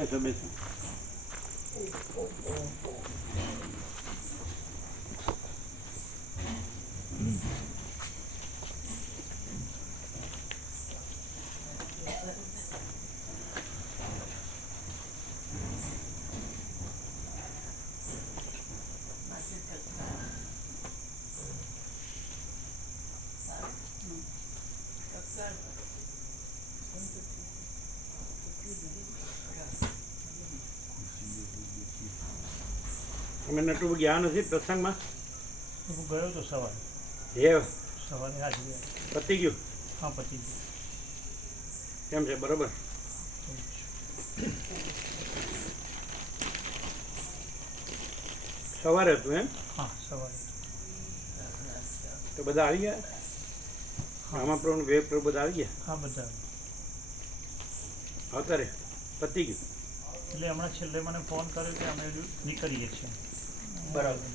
બેસો બેસો. અમે નટુ ગયા નથી પ્રસંગમાં. ગયો તો સવારે. સવારે હાજરી પતી ગયું? હા, પતી ગયું. કેમ છે? બરોબર. સવારે હતું એમ? હા, સવારે. તો બધા આવી ગયા? રામાપ્રભુ વેદ પ્રભુ બધા આવી ગયા? હા, બધા આવતા રે. પતી ગયું એટલે હમણાં છેલ્લે મને ફોન કર્યો કે અમે નીકળીએ છીએ. બરાબર.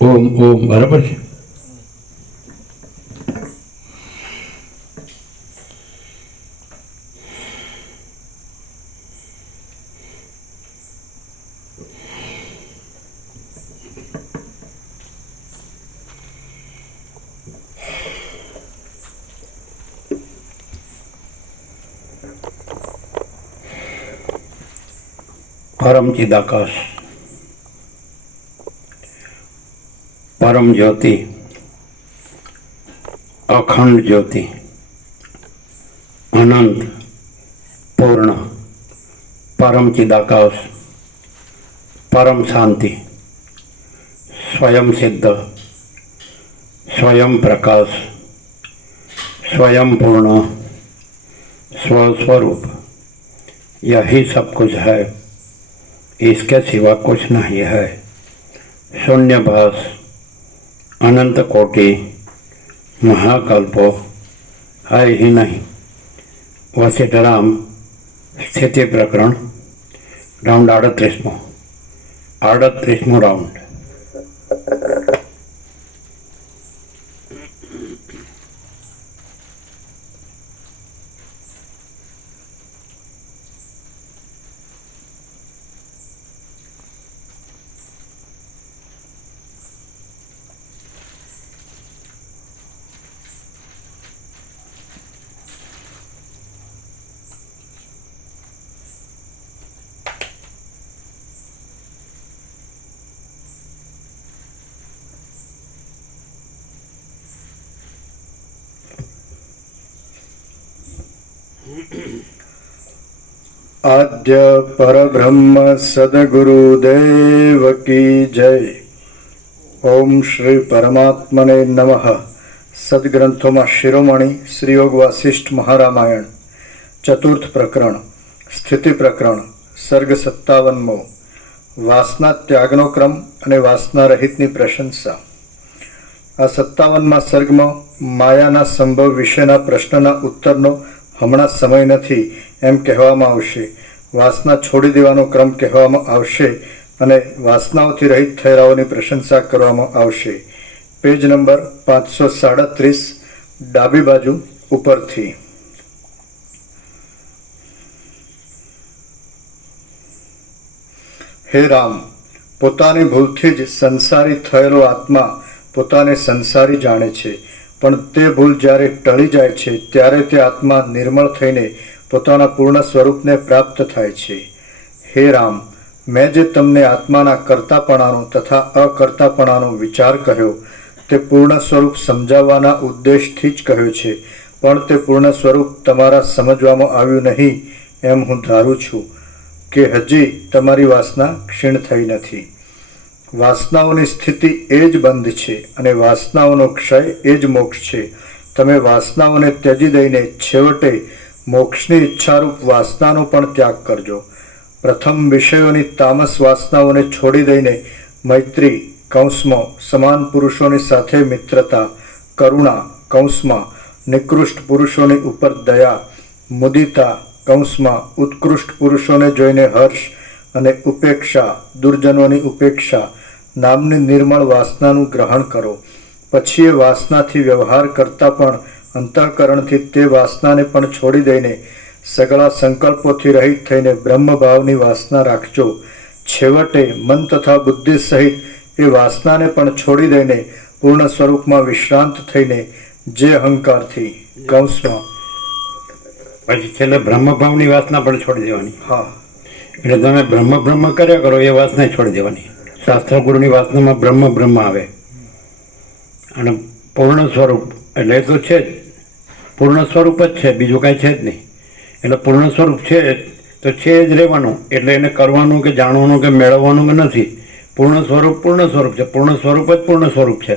ઓમ ઓમ બરાબર છે. પરમ ચિદાકાશ, પરમ જ્યોતિ, અખંડ જ્યોતિ, અનંત પૂર્ણ, પરમ ચિદાકાશ, પરમ શાંતિ, स्वयं सिद्ध, स्वयं प्रकाश, स्वयं पूर्ण, स्वस्वरूप, यही सब कुछ है, इसके सिवा कुछ नहीं है। शून्यभास, अनंत कोटि, महाकल्पो है ही नहीं। वशिष्ठराम स्थिति प्रकरण राउंड 38मो राउंड। आद्य परब्रह्म सद्गुरुदेव की जय। ओम श्री परमात्मने नमः। सद्ग्रंथों में शिरोमणि श्री योग वासिष्ठ महारामायण चतुर्थ प्रकरण स्थिति प्रकरण सर्ग 57मो वासना त्यागनो क्रम अने वासना रहितनी प्रशंसा। आ 57मा सर्गमां मायाना संभव विशेना प्रश्नना उत्तरनो हमणां समय नथी एम कहेवामां आवशे। वासना छोड़ी देवानो क्रम कहेवामां आवशे अने वासनाओथी रहित थयेलाओनी प्रशंसा करवामां आवशे। पेज नंबर 537 डाबी बाजू उपरथी। हे राम, पोतानी भूलथी ज संसारी थयेलो आत्मा पोताने संसारी जाणे छे, पण ते भूल ज्यारे टळी जाय छे त्यारे ते आत्मा निर्मळ थईने પોતાના પૂર્ણ સ્વરૂપને પ્રાપ્ત થાય છે. હે રામ, મેં જે તમને આત્માના કર્તાપણાનો તથા અકર્તાપણાનો વિચાર કહ્યો તે પૂર્ણ સ્વરૂપ સમજાવવાના ઉદ્દેશથી જ કહ્યું છે, પણ તે પૂર્ણ સ્વરૂપ તમારા સમજવામાં આવ્યું નહીં એમ હું ધારું છું કે હજી તમારી વાસના ક્ષીણ થઈ નથી. વાસનાઓની સ્થિતિ એ જ બંધ છે અને વાસનાઓનો ક્ષય એ જ મોક્ષ છે. તમે વાસનાઓને ત્યજી દઈને છેવટે મોક્ષની ઈચ્છારૂપ વાસનાનો પણ ત્યાગ કરજો. પ્રથમ વિષયોની તામસ વાસનાઓને છોડી દઈને મૈત્રી કૌંસમાં સમાન પુરુષોની સાથે મિત્રતા, કરુણા કૌંસમાં નિકૃષ્ટ પુરુષોની ઉપર દયા, મુદિતા કૌંસમાં ઉત્કૃષ્ટ પુરુષોને જોઈને હર્ષ અને ઉપેક્ષા દુર્જનોની ઉપેક્ષા નામની નિર્મળ વાસનાનું ગ્રહણ કરો. પછી એ વાસનાથી વ્યવહાર કરતા પણ અંતઃકરણથી તે વાસનાને પણ છોડી દઈને સગળા સંકલ્પોથી રહિત થઈને બ્રહ્મભાવની વાસના રાખજો. છેવટે મન તથા બુદ્ધિ સહિત એ વાસનાને પણ છોડી દઈને પૂર્ણ સ્વરૂપમાં વિશ્રાંત થઈને જે અહંકારથી કૌંસમાં પછી છેલ્લે બ્રહ્મભાવની વાસના પણ છોડી દેવાની. હા, એટલે તમે બ્રહ્મ કર્યા કરો એ વાસના છોડી દેવાની. શાસ્ત્ર ગુરુની વાસનામાં બ્રહ્મ આવે અને પૂર્ણ સ્વરૂપ એટલે એ તો છે જ, પૂર્ણ સ્વરૂપ જ છે, બીજું કાંઈ છે જ નહીં. એટલે પૂર્ણ સ્વરૂપ છે તો છે જ રહેવાનું. એટલે એને કરવાનું કે જાણવાનું કે મેળવવાનું કે નથી. પૂર્ણ સ્વરૂપ છે, પૂર્ણ સ્વરૂપ જ પૂર્ણ સ્વરૂપ છે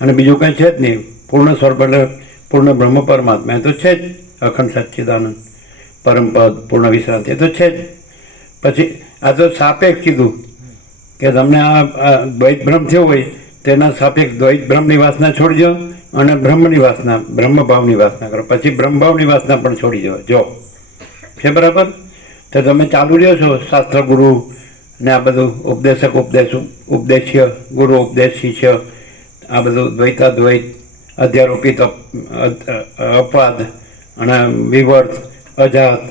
અને બીજું કાંઈ છે જ નહીં. પૂર્ણ સ્વરૂપ એટલે પૂર્ણ બ્રહ્મ પરમાત્મા એ તો છે જ, અખંડ સચ્ચિદાનંદ પરમપદ પૂર્ણ વિશ્રાંતિ એ તો છે જ. પછી આ તો સાપેક્ષ કીધું કે તમને આ દ્વૈત ભ્રમ થયો હોય તેના સાપેક્ષ દ્વૈત ભ્રમની વાસના છોડી દો અને બ્રહ્મની વાસના બ્રહ્મભાવની વાસના કરો. પછી બ્રહ્મભાવની વાસના પણ છોડી દો. જો છે બરાબર? તો તમે ચાલુ રહ્યો છો શાસ્ત્ર ગુરુ ને આ બધું ઉપદેશ્ય ગુરુ ઉપદેશ શિષ્ય, આ બધું દ્વૈતાદ્વૈત અધ્યારોપિત અપાદ અને વિવર્ત અજાત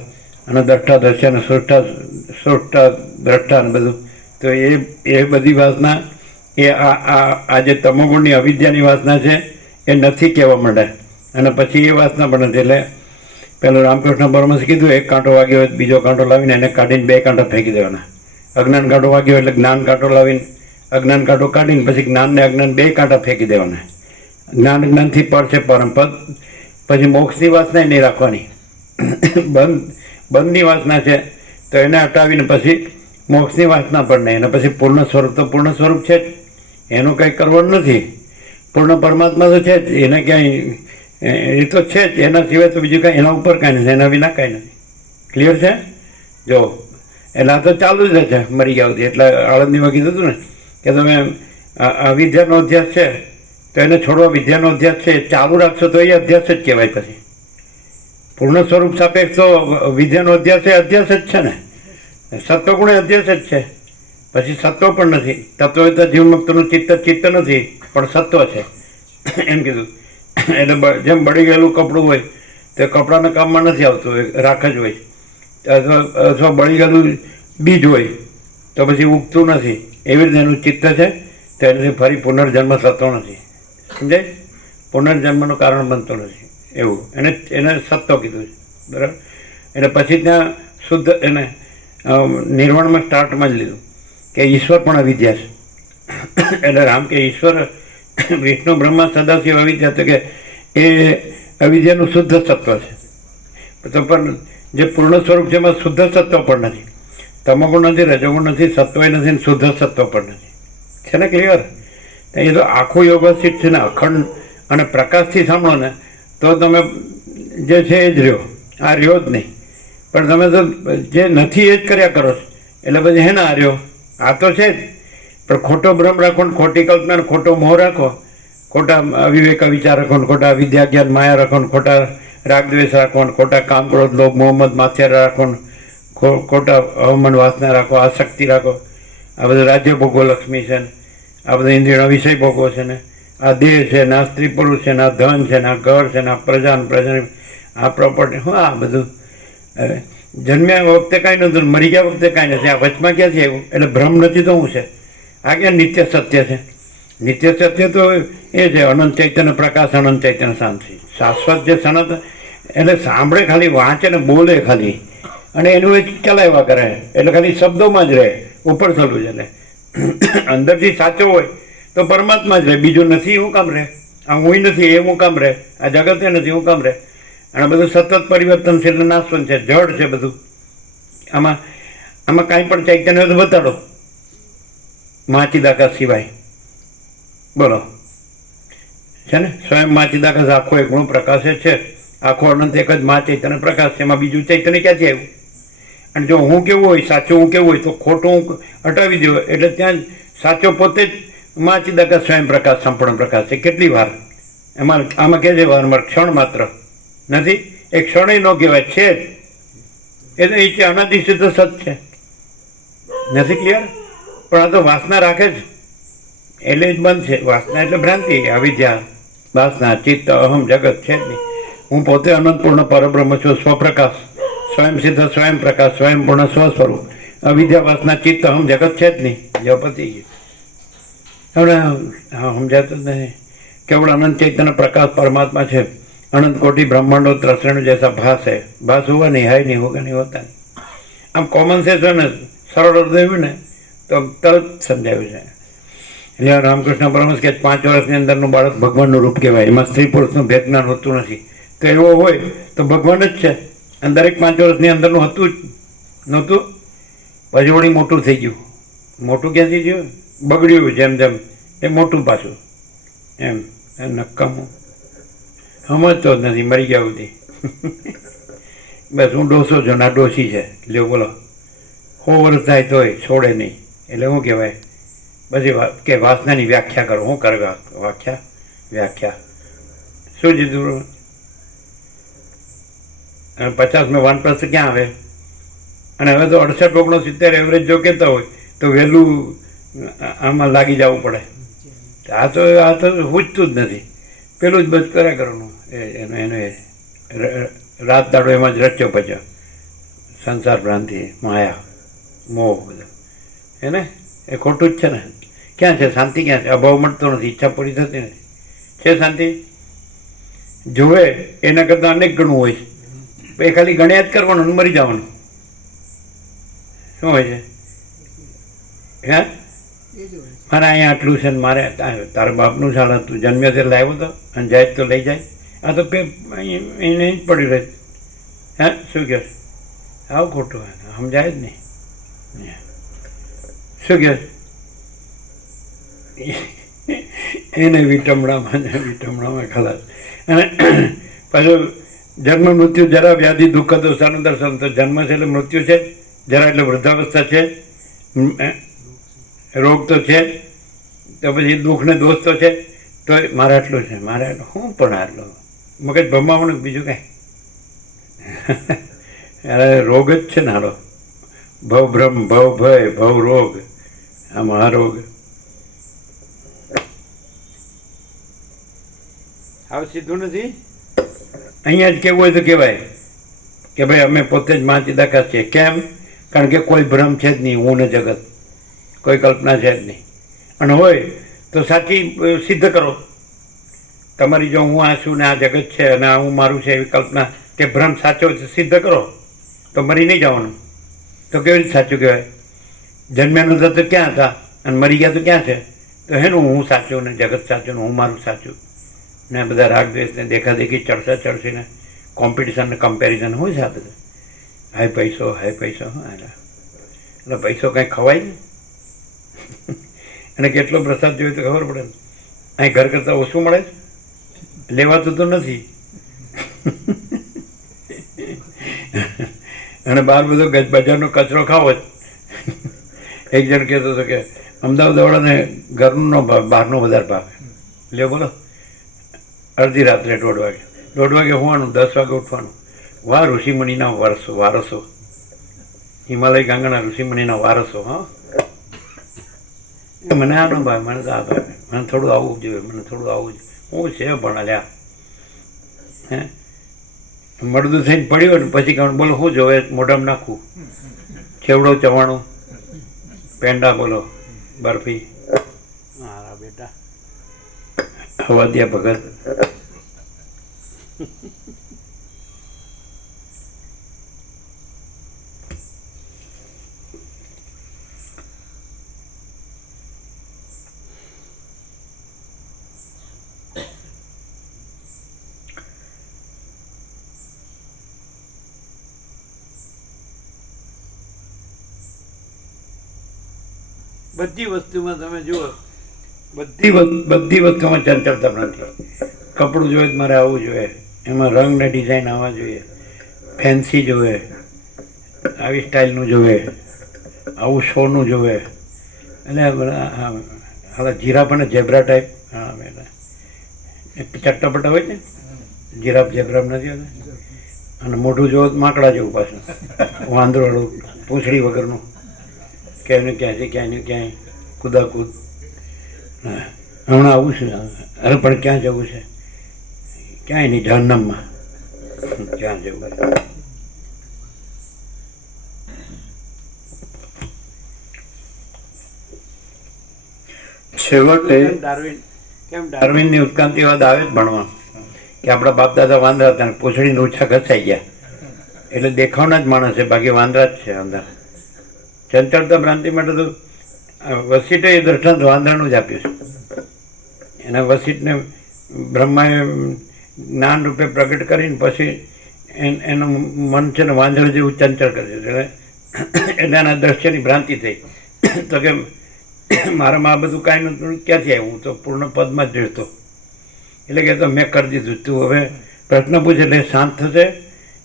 અને દ્રષ્ટા દર્શન અને સૃષ્ટા દ્રષ્ટા અને બધું. તો એ બધી વાસના એ આ જે તમોગુણની અવિદ્યાની વાસના છે એ નથી કહેવા માંડે અને પછી એ વાસના પણ નથી. એટલે પેલું રામકૃષ્ણ પરમહંસે કીધું, એક કાંટો વાગ્યો હોય બીજો કાંટો લાવીને એને કાઢીને બે કાંટા ફેંકી દેવાના. અજ્ઞાન કાંટો વાગ્યો એટલે જ્ઞાન કાંટો લાવીને અજ્ઞાન કાંટો કાઢીને પછી જ્ઞાનને અજ્ઞાન બે કાંટા ફેંકી દેવાના. જ્ઞાનથી પર છે પરમપદ. પછી મોક્ષની વાસના નહીં રાખવાની. બંધની વાસના છે તો એને હટાવીને પછી મોક્ષની વાસના પણ નહીં. અને પછી પૂર્ણ સ્વરૂપ તો પૂર્ણ સ્વરૂપ છે જ, એનું કંઈ કરવાનું નથી. પૂર્ણ પરમાત્મા તો છે જ, એને ક્યાંય એ તો છે જ, એના સિવાય તો બીજું કાંઈ એના ઉપર કાંઈ નથી, એના વિના કાંઈ નથી. ક્લિયર છે? જો એટલે આ તો ચાલુ જ રહે છે મરી ગયા સુધી. એટલે આળંદીમાં કીધું હતું ને કે તમે અવિદ્યાનો અધ્યાસ છે તો એને છોડવા વિદ્યાનો અધ્યાસ છે ચાલુ રાખશો તો એ અધ્યાસ જ કહેવાય. પછી પૂર્ણ સ્વરૂપ સાપેક્ષ તો વિદ્યાનો અધ્યાસ એ અધ્યાસ જ છે ને. સત્વગુણ અધ્યાસ જ છે. પછી સત્વ પણ નથી. તત્વ તો જીવમુક્તનું ચિત્ત નથી પણ સત્વ છે એમ કીધું. એટલે જેમ બળી ગયેલું કપડું હોય તે કપડાના કામમાં નથી આવતું, રાખ જ હોય. અથવા બળી ગયેલું બીજ હોય તો પછી ઉગતું નથી. એવી રીતે એનું ચિત્ત છે તો એનાથી ફરી પુનર્જન્મ થતો નથી. સમજાય? પુનર્જન્મનું કારણ બનતો નથી એવું એને સત્વ કીધું છે. બરાબર? એટલે પછી ત્યાં શુદ્ધ એને નિર્વાણમાં સ્ટાર્ટમાં જ લીધું કે ઈશ્વર પણ અવિદ્યા છે. એટલે રામ કે ઈશ્વર વિષ્ણુ બ્રહ્મા સદાશિવ અવિદ્યા, તો કે એ અવિદ્યાનું શુદ્ધ સત્વ છે. તો પણ જે પૂર્ણ સ્વરૂપ છે એમાં શુદ્ધ સત્વ પણ નથી. તમોગુણ નથી, રજોગુણ નથી, સત્વ નથી, શુદ્ધ સત્વ પણ નથી. છે ને? ક્લિયર? એ તો આખું યોગસ્થિત છે ને અખંડ અને પ્રકાશથી સાંભળો ને તો તમે જે છે એ જ રહ્યો. આ રહ્યો જ નહીં. પણ તમે તો જે નથી એ જ કર્યા કરો છો. એટલે પછી હે ને આ રહ્યો, આ તો છે જ. પણ ખોટો ભ્રમ રાખો ને ખોટી કલ્પના ને ખોટો મોહ રાખો, ખોટા અવિવેક વિચાર રાખો ને ખોટા વિદ્યા જ્ઞાન માયા રાખો ને ખોટા રાગદ્વેષ રાખો ને ખોટા કામ ક્રોધ લોભ મોહમ્મદ માથ્યાર રાખો ને ખોટા અવમન વાસના રાખો, આસક્તિ રાખો. આ બધું રાજ્ય ભોગવો લક્ષ્મી છે ને, આ બધા ઇન્દ્રિયનો વિષય ભોગવો છે ને, આ દેહ છે ને, આ સ્ત્રી પુરુષ છે ને, આ ધન છે ને, આ ઘર છે ને, આ પ્રજાની આ પ્રોપર્ટી. હું આ બધું જન્મ્યા વખતે કાંઈ નહોતું, મરી ગયા વખતે કાંઈ નથી. આ વચમાં ક્યાંથી આવ્યું? એટલે ભ્રમ નથી તો શું છે? આ ક્યાં નિત્ય સત્ય છે? નિત્ય સત્ય તો એ છે અનંત ચૈતન્ય પ્રકાશ, અનંત ચૈતન્ય શાંતિ, શાશ્વત જે સનાતન. એટલે સાંભળે ખાલી, વાંચે ને બોલે ખાલી, અને એનું એ ચલાવ્યા કરે, એટલે ખાલી શબ્દોમાં જ રહે, ઉપર થલું છે. અંદરથી સાચો હોય તો પરમાત્મા જ રહે, બીજું નથી હું કામ રહે? આ હું નથી એ હું કામ રહે? આ જગતે નથી હું કામ રહે? અને બધું સતત પરિવર્તનશીલ નાશવંત છે, જડ છે બધું. આમાં કાંઈ પણ ચૈતન્ય હોય તો બતાડો માચિદાકાશ સિવાય, બોલો. છે ને સ્વયં માચિદાકાશ આખો એક ગુણ પ્રકાશ જ છે, આખો અનંત એક જ મા ચૈતન્ય પ્રકાશ છે, એમાં બીજું ચૈતન્ય ક્યાંથી આવ્યું? અને જો હું કેવું હોય, સાચું હું કેવું હોય, તો ખોટું હું હટાવી દઉં, એટલે ત્યાં સાચો પોતે જ માચિદાકાશ સ્વયં પ્રકાશ સંપૂર્ણ પ્રકાશ છે. કેટલી વાર આમાં કહે છે વારંવાર ક્ષણ માત્ર નથી, એક ક્ષણય ન કહેવાય, છે જ એ છે, અનાદિ સિદ્ધ સત છે. નથી ક્લિયર? પણ આ તો વાસના રાખે જ એટલે જ બંધ છે. વાસના એટલે ભ્રાંતિ, અવિદ્યા, વાસના, ચિત્ત, અહમ, જગત છે જ નહીં. હું પોતે અનંતપૂર્ણ પરબ્રહ્મ છું, સ્વપ્રકાશ, સ્વયં સિદ્ધ, સ્વયં પ્રકાશ, સ્વયંપૂર્ણ સ્વસ્વરૂપ. અવિદ્યા, વાસના, ચિત્ત, અહમ, જગત છે જ નહીં. જપતિ હવે સમજાતું જ નહીં. કેવળ અનંત ચૈતન્ય પ્રકાશ પરમાત્મા છે. अनंत कोटि ब्रह्मांडों त्रसरण जैसा भास है. भास हुआ नहीं, है नहीं, होगा नहीं, होता नहीं. આમ કોમન સેન્સ હોય ને, સરળ હૃદય હોય ને તો તરત સમજાવ્યું છે. એટલે રામકૃષ્ણ પરમહંસ કે 5 વર્ષની અંદરનું બાળક ભગવાનનું રૂપ કહેવાય, એમાં સ્ત્રી પુરુષનું ભેદ જ્ઞાન હોતું નથી. તો એવો હોય તો ભગવાન જ છે. અને દરેક 5 વર્ષની અંદરનું હતું જ નહોતું, પછી વળી મોટું થઈ ગયું. મોટું ક્યાંથી થયું? બગડ્યું જેમ જેમ એ મોટું પાછું એમ નક્કામું સમજતો જ નથી, મરી ગયા સુધી. બસ હું ડોસો છું ના ડોસી છે, લ્યો બોલો. 100 વર્ષ થાય તોય છોડે નહીં. એટલે શું કહેવાય? પછી કે વાસનાની વ્યાખ્યા કરો. શું કરે વ્યાખ્યા શું જીધું? અને 50 વાનપ્લસ ક્યાં આવે? અને હવે તો 68, 69, 70 એવરેજ જો કહેતા હોય તો વહેલું આમાં લાગી જવું પડે. આ તો પૂછતું જ નથી, પેલું જ બસ કર્યા કરવાનું. એને રાત દાડો એમાં જ રચ્યો પચ્યો, સંસાર ભ્રાંતિ, માયા, મોહ, બધું એને એ ખોટું જ છે ને. ક્યાં છે શાંતિ? ક્યાં છે? અભાવ મળતો નથી, ઈચ્છા પૂરી થતી નથી. છે શાંતિ? જોવે એના કરતાં અનેક ગણું હોય. એ ખાલી ગણ્યા જ કરવાનું અને મરી જવાનું. શું હોય છે? હે મારે અહીંયા આટલું છે ને મારે તારા બાપનું ચાલે, તું જન્મ્યો ત્યારે લાવ્યો હતો અને જાય તો લઈ જાય. આ તો એને જ પડી રહે. હા શું કહે? આવું ખોટું સમજાય જ નહીં. શું કહે? એને વિટમણામાં ખલાસ. અને પાછું જન્મ મૃત્યુ જરા વ્યાધિ દુઃખ દોષાનું દર્શન. તો જન્મ છે એટલે મૃત્યુ છે, જરા એટલે વૃદ્ધાવસ્થા છે, રોગ તો છે, તો પછી દુઃખ ને દોષ તો છે. તો મારે આટલું છે, મારે આટલું હું પણ આટલું મગજ ભમાવવાનું બીજું કાંઈ. અરે રોગ જ છે ને હારો. ભવ ભ્રમ, ભવ ભય, ભવ રોગ, આ મહારોગ. આવું સીધું નથી. અહીંયા જ કેવું હોય તો કહેવાય કે ભાઈ અમે પોતે જ માચિદાકાશ છીએ. કેમ? કારણ કે કોઈ ભ્રમ છે જ નહીં, હું ને જગત, કોઈ કલ્પના છે જ નહીં. અને હોય તો સાચી સિદ્ધ કરો તમારી. જો હું આ છું ને આ જગત છે અને આ હું મારું છે એવી કલ્પના કે ભ્રમ સાચો સિદ્ધ કરો તો મરી નહીં જવાનું. તો કેવી રીતે સાચું કહેવાય? જન્મ્યા નહોતા તો ક્યાં હતા અને મરી ગયા તો ક્યાં છે? તો હેનું હું સાચું ને જગત સાચું ને હું મારું સાચું ને બધા રાગ દ્વેષને દેખાદેખી ચડસા ચડસીને કોમ્પિટિશન ને કમ્પેરિઝન હોય છે આ બધું. હાય પૈસો એટલે પૈસો કાંઈ ખવાય ને. અને કેટલો પ્રસાદ જોઈએ તો ખબર પડે ને. અહીં ઘર કરતાં ઓછું મળે, લેવાતું તો નથી. અને બહાર બધો બજારનો કચરો ખાવો જ. એક જણ કહેતો હતો કે અમદાવાદવાળાને ઘરનો બહારનો વધારે ભાવે. લ્યો બોલો, અડધી રાત્રે 1:30 વાગે હોવાનું, 10 વાગે ઉઠવાનું. વાહ ઋષિમુનિના વારસો, હિમાલય ગાંગના ઋષિમુનિના વારસો. હા મને આ ન ભાવે, મને તો આ ભાવે, મને થોડું આવવું જોઈએ, મને થોડું આવવું જોઈએ. હું છે પણ અલ્યા હે મળદું થઈને પડ્યું ને પછી કહું બોલો શું જોવે મોઢામાં નાખવું? છેવડો ચવાણું, પેંડા બોલો, બરફી. મારા બેટા હવાદિયા ભગત. બધી વસ્તુમાં તમે જુઓ, બધી વસ્તુમાં ચંચળતા નથી. કપડું જોઈએ તો મારે આવવું જોઈએ, એમાં રંગ ને ડિઝાઇન આવવા જોઈએ, ફેન્સી જોઈએ, આવી સ્ટાઇલનું જોઈએ, આવું શોનું જોઈએ. એટલે હાલા જીરાફ અને ઝેબ્રા ટાઈપ, હા ચટ્ટાપટ્ટા હોય છે, જીરાફ ઝેબ્રા નથી હોતા. અને મોઢું જોવો તો માકડા જેવું પાછું, વાંદરોળું, પૂંછડી વગરનું, ક્યાંયનું ક્યાંય ક્યાંયનું ક્યાંય કૂદાકૂદ. હા, હમણાં આવું છે. અરે પણ ક્યાં જવું છે? ક્યાંય નહીં, જહન્નમમાં ક્યાં જવું છે? છેવટે ડાર્વિનની ઉત્ક્રાંતિવાદ આવે જ ભણવા કે આપણા બાપ દાદા વાંદરા હતા, પૂંછડીને ઓછા ઘસાઈ ગયા, એટલે દેખાવના જ માણસ છે, બાકી વાંદરા જ છે અંદર. ચંચળતા ભ્રાંતિ માટે તો વસિષ્ઠે એ દ્રષ્ટાંત વાંદરાનું જ આપ્યું છે. એના વસિષ્ઠને બ્રહ્માએ જ્ઞાન રૂપે પ્રગટ કરીને પછી એનું મન છે ને વાંદરા જેવું ચંચળ કર્યું. એટલે એના દ્રશ્યની ભ્રાંતિ થઈ. તો કે મારામાં આ બધું કાંઈ નહોતું, ક્યાંથી આવ્યું? હું તો પૂર્ણ પદમાં જ રહેતો. એટલે કે તો મેં કરી દીધું, તું હવે પ્રશ્ન પૂછે એટલે શાંત થશે.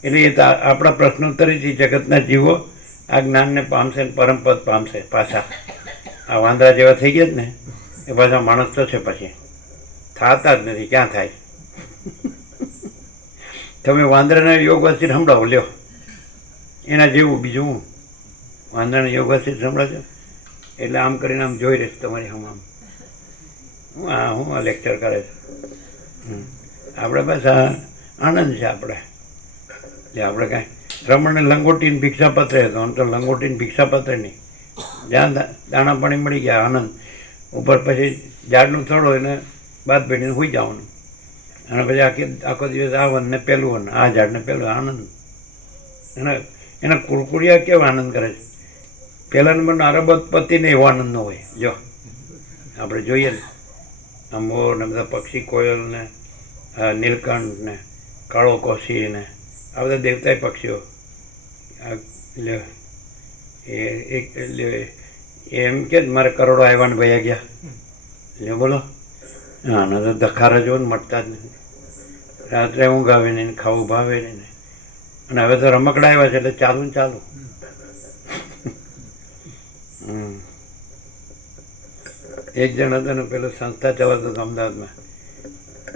એટલે એ આપણા પ્રશ્નોત્તરીથી જગતના જીવો આ જ્ઞાનને પામશે ને પરમપદ પામશે. પાછા આ વાંદરા જેવા થઈ ગયા જ ને, એ પાછા માણસ તો છે, પછી થતા જ નથી. ક્યાં થાય? તમે વાંદરાના યોગ વસ્તી સંભળાવો, લ્યો એના જેવું બીજું હું. વાંદરાના યોગ વસ્તી સંભળાજો એટલે આમ કરીને આમ જોઈ રહીશ તમારી હમ આમ હું આ લેક્ચર કરે છે. આપણે બસ આ આનંદ છે આપણે. જે આપણે કાંઈ રમણને લંગોટીને ભિક્ષાપત્ર હતો, આમ તો લંગોટીને ભિક્ષાપત્ર નહીં. જ્યાં દાણા પાણી મળી ગયા આનંદ. ઉપર પછી ઝાડનું થોડો એને બાદ ભેટીને સૂઈ જવાનું. અને પછી આખો દિવસ આ વનને પહેલું વન, આ ઝાડને પહેલું આનંદ. એના કુરકુરિયા કેવા આનંદ કરે છે. પહેલા નંબરનો અરબપતિને એવો આનંદ ન હોય. જો આપણે જોઈએ ને આ મોર ને બધા પક્ષી, કોયલ ને નીલકંઠ ને કાળો કોશી ને આ બધા દેવતાય પક્ષીઓ એમ કે મારે કરોડો આવ્યા ને ભયા ગયા. લ્યો બોલો, આના તો ધખારા જો ને મટતા જ નથી. રાત્રે ઊંઘ આવે નહીં, ખાવું ભાવે નહીં. અને હવે તો રમકડા આવ્યા છે એટલે ચાલુ ને ચાલુ. એક જણ હતો ને પેલો સંસ્થા ચલાવતો હતો અમદાવાદમાં.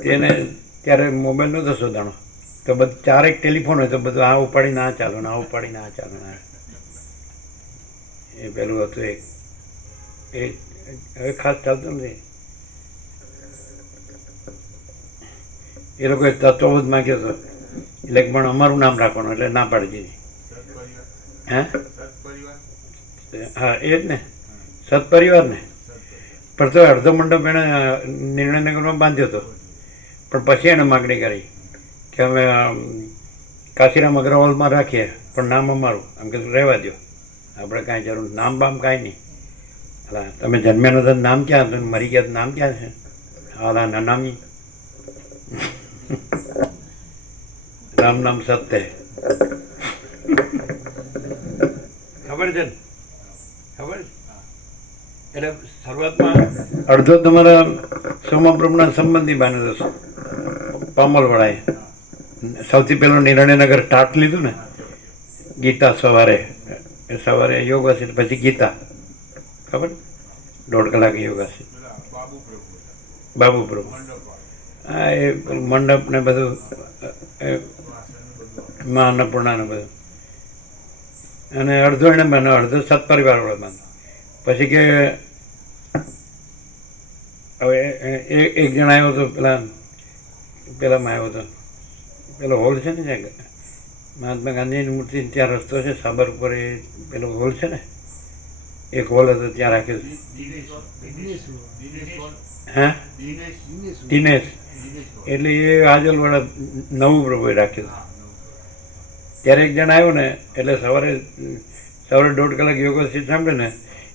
તેને ત્યારે મોબાઈલ નહોતો શોધાણો, તો બધું ચારેક ટેલિફોન હોય તો બધું આ ઉપાડીને આ ચાલો ને આ ઉપાડીને આ ચાલો ને. એ પેલું હતું એક. એ હવે ખાસ ચાલતું નથી. એ લોકોએ તત્વબોધ માગ્યો હતો એટલે પણ અમારું નામ રાખવાનું, એટલે ના પાડી દીધી. હા એ જ ને, સત્પરિવાર ને. પણ તો અડધો મંડપ એણે નિર્ણયનગરમાં બાંધ્યો હતો. પણ પછી એણે માગણી કરી કે અમે કાશીરામ અગ્રવાલમાં રાખીએ પણ નામ અમારું. આમ કે રહેવા દો, આપણે કાંઈ જરૂર નામ બામ કાંઈ નહીં. હા, તમે જન્મ્યા નતા નામ ક્યાં હતું, મરી ગયા નામ ક્યાં છે? હાલા નામી રામ નામ સત્ય. ખબર છે ને? ખબર છે. એટલે શરૂઆતમાં અડધો તમારા સોમાપ્રભુના સંબંધી બાંધ્યો હતો પામોલવાળાએ. સૌથી પહેલો નિર્ણયનગર સ્ટાર્ટ લીધું ને ગીતા સવારે યોગ હશે પછી ગીતા. ખબર? 1.5 કલાક યોગ હશે. બાબુ પ્રભુ. હા, એ મંડપ ને બધું માં અન્નપૂર્ણા ને બધું. અને અડધો એને બાંધો, અડધો સત્પરિવાર વાળો બાંધો. પછી કે હવે એક જણ આવ્યો હતો પેલામાં આવ્યો હતો પેલો હોલ છે ને જ્યાં મહાત્મા ગાંધીની મૂર્તિ ત્યાં રસ્તો છે સાબર ઉપર, એ પેલો હોલ છે ને, એક હોલ હતો ત્યાં રાખ્યો છે. હા, દિનેશ. એટલે એ આજલવાળા નવું પ્રભુએ રાખ્યું. ત્યારે એક જણ આવ્યો ને એટલે સવારે 1.5 કલાક યોગ સાંભળે ને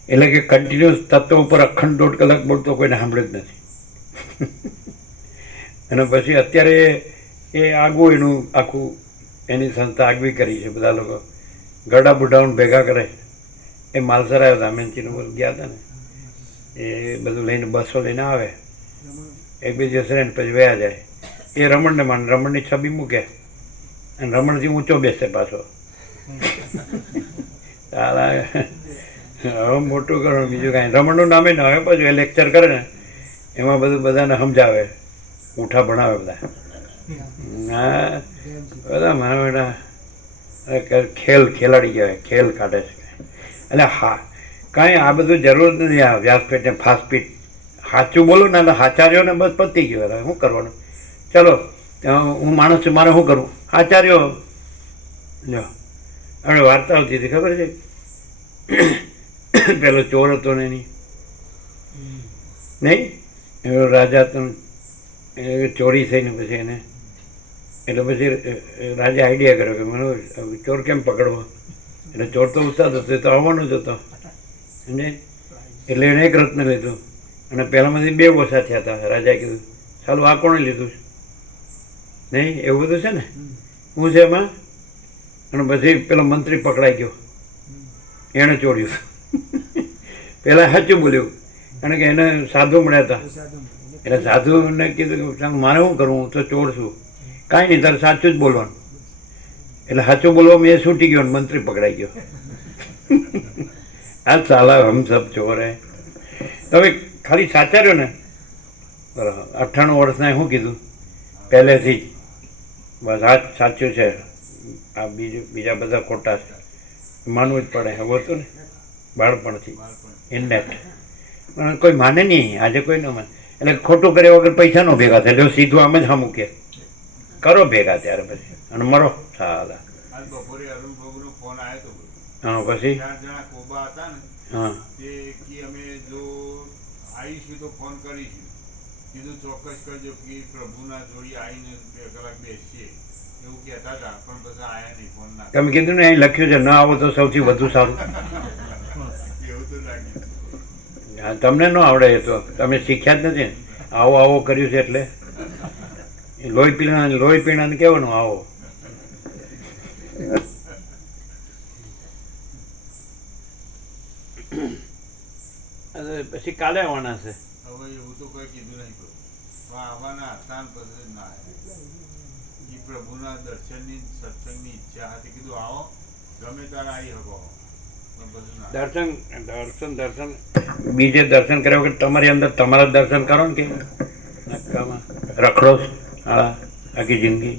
એટલે કે કન્ટિન્યુઅસ તત્વ ઉપર અખંડ 1.5 કલાક બોલતો કોઈને સાંભળ્યું જ નથી. અને પછી અત્યારે એ આગવું એનું આખું એની સંસ્થા આગવી કરી છે. બધા લોકો ગરડા બુઢાઓને ભેગા કરે. એ માલસર આવ્યા હતા, મેંચીનું ગયા હતા ને, એ બધું લઈને બસો લઈને આવે, એક બે દિવસ રહે ને પછી વયા જાય. એ રમણને માને, રમણની છબી મૂકે અને રમણથી ઊંચો બેસે પાછો. તારા હવે મોટું કરવાનું, બીજું કાંઈ. રમણનું નામે ન આવે, પાછું એ લેક્ચર કરે ને એમાં બધું બધાને સમજાવે, ઉઠા ભણાવે બધા. હા બધા મારા બેટા ખેલાડી કહેવાય, ખેલ કાઢે છે. એટલે હા કાંઈ આ બધું જરૂર નથી. આ વ્યાસપીઠ ને ફાસ્ટપીઠ સાચું બોલું ને એટલે આચાર્યો ને બસ પતી ગયું. હવે શું કરવાનું? ચલો હું માણસ છું, મારે શું કરવું? આચાર્યો લો આપણે વાર્તા આવતી હતી ખબર છે, પેલો ચોર હતો ને એની નહીં, એનો રાજા તો ચોરી થઈને પછી એને, એટલે પછી રાજા આઈડિયા કર્યો કે મને ચોર કેમ પકડવો. એટલે ચોર તો ઉસ્તાદ હતો, એ તો આવવાનો જ હતો સમજે. એટલે એણે એક રત્ન લીધું અને પહેલાંમાંથી 2 ઓછા થયા હતા. રાજાએ કીધું સાલું આ કોણે લીધું નહીં, એવું બધું છે ને હું છે એમાં. અને પછી પેલો મંત્રી પકડાઈ ગયો, એણે ચોર્યું. પહેલાં સાચું બોલ્યું, કારણ કે એને સાધુ મળ્યા હતા. એટલે સાધુને કીધું કે મારે શું કરવું, હું તો ચોર છું. કાંઈ નહીં, તારે સાચું જ બોલવાનું. એટલે સાચું બોલવામાં એ છૂટી ગયો, મંત્રી પકડાઈ ગયો. આ સાલા હમ સબ ચોર હે. તમે ખાલી સાચા રહ્યો ને, બરાબર 98 વર્ષના શું કીધું પહેલેથી જ, બસ આ જ સાચું છે, આ બીજા બધા ખોટા છે, માનવું જ પડે. હવે હતું ને બાળપણથી ઇન્નેટ, પણ કોઈ માને નહીં. આજે કોઈ ન માને, એટલે ખોટું કર્યા વગર પૈસા ન ભેગા થાય. જો સીધું આમ જ હા મૂકે, કરો ભેગા ત્યારે પછી અને મરો સાલા. બપોરે અરુણ બાબુનો ફોન આવ્યો હતો. હા પછી 4 જણા કોબા હતા ને, હા તે કે અમે જો આવીશું તો ફોન કરીશું. કીધું ચોક્કસ કરજો કે પ્રભુના જોડી આવીને 2 કલાક બેસીએ એવું કહેતા હતા, પણ બધા આયા નહીં, ફોન ના. તમે કીધું ને અહીં લખ્યું છે ન આવો તો સૌથી વધુ સારું. એવું તો લાગ્યું. હા તમને ન આવડે, એ તો તમે શીખ્યા જ નથી ને. આવો આવો કર્યું છે એટલે લોહી પીણાને કહેવાનું આવો. પછી કાલે આવવાના છે. હવે એવું તો કોઈ કીધું નહીં, પણ આવવાના હતા ને પછી ના આવ્યા. એ પ્રભુના દર્શનની સત્સંગની ઈચ્છા હતી, કીધું આવો ગમે ત્યારે આવી શકો, પણ બધું ના. દર્શન બીજે દર્શન કર્યા વગર તમારી અંદર તમારા દર્શન કરો ને કે નક્કામાં રખડો હા આખી જિંદગી.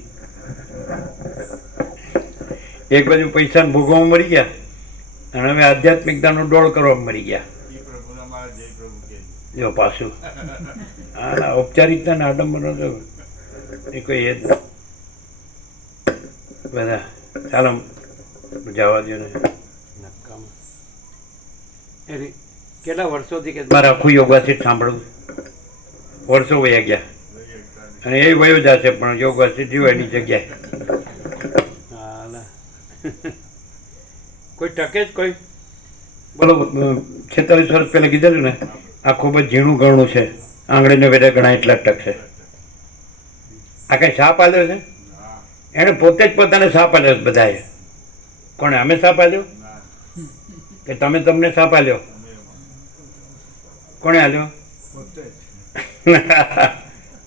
એક બાજુ પૈસાને ભોગવવામાં મરી ગયા અને હવે આધ્યાત્મિકતાનો ડોળ કરવામાં મરી ગયા. એ પ્રભુના મારા જય પ્રભુ કે જો પાછું હા ઔપચારિકતા ને આડંબરનો તો એ કોઈ એ જ બધા ચાલો જવા દો ને નક્કામાં. એટલે કેટલા વર્ષોથી કે મારે આખું યોગાથી સાંભળવું, વર્ષો વયા ગયા અને એ વયો જશે, પણ યોગાથી જીવો એની જગ્યાએ. કોઈ ટકે જ કોઈ બોલો. 46 વર્ષ પહેલાં કીધેલું ને આ ખૂબ જ ઝીણું ગણું છે, આંગળીને વેરે ઘણા એટલા જ ટકશે. આ કંઈ સાપ આલ્યો છે, એણે પોતે જ પોતાને સાપ આલ્યો છે બધાએ. કોણે? અમે સાપ આલ્યો કે તમે તમને સાપ આલ્યો? કોણે આલ્યો?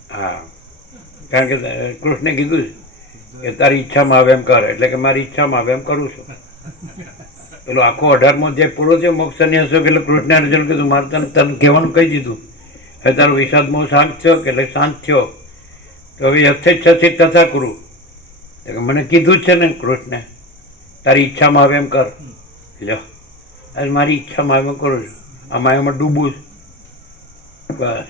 હા, કારણ કે કૃષ્ણે કીધું કે તારી ઈચ્છામાં આવે એમ કર, એટલે કે મારી ઈચ્છામાં આવે એમ કરું છું. પેલો આખો 18મો જે પૂરો થયો મોક્ષ સંન્યાસો, એટલે કૃષ્ણે અર્જુન કીધું મારે તને કહેવાનું કહી દીધું. હવે તારો વિષાદમાં શાંત થયો કે એટલે શાંત થયો, તો હવે યથેચ્છસિત તથા કરું. કે મને કીધું જ છે ને કૃષ્ણે તારી ઈચ્છામાં આવે એમ કર. લો આજે મારી ઈચ્છામાં આવે એમ કરું છું, આ માયામાં ડૂબું છું બસ.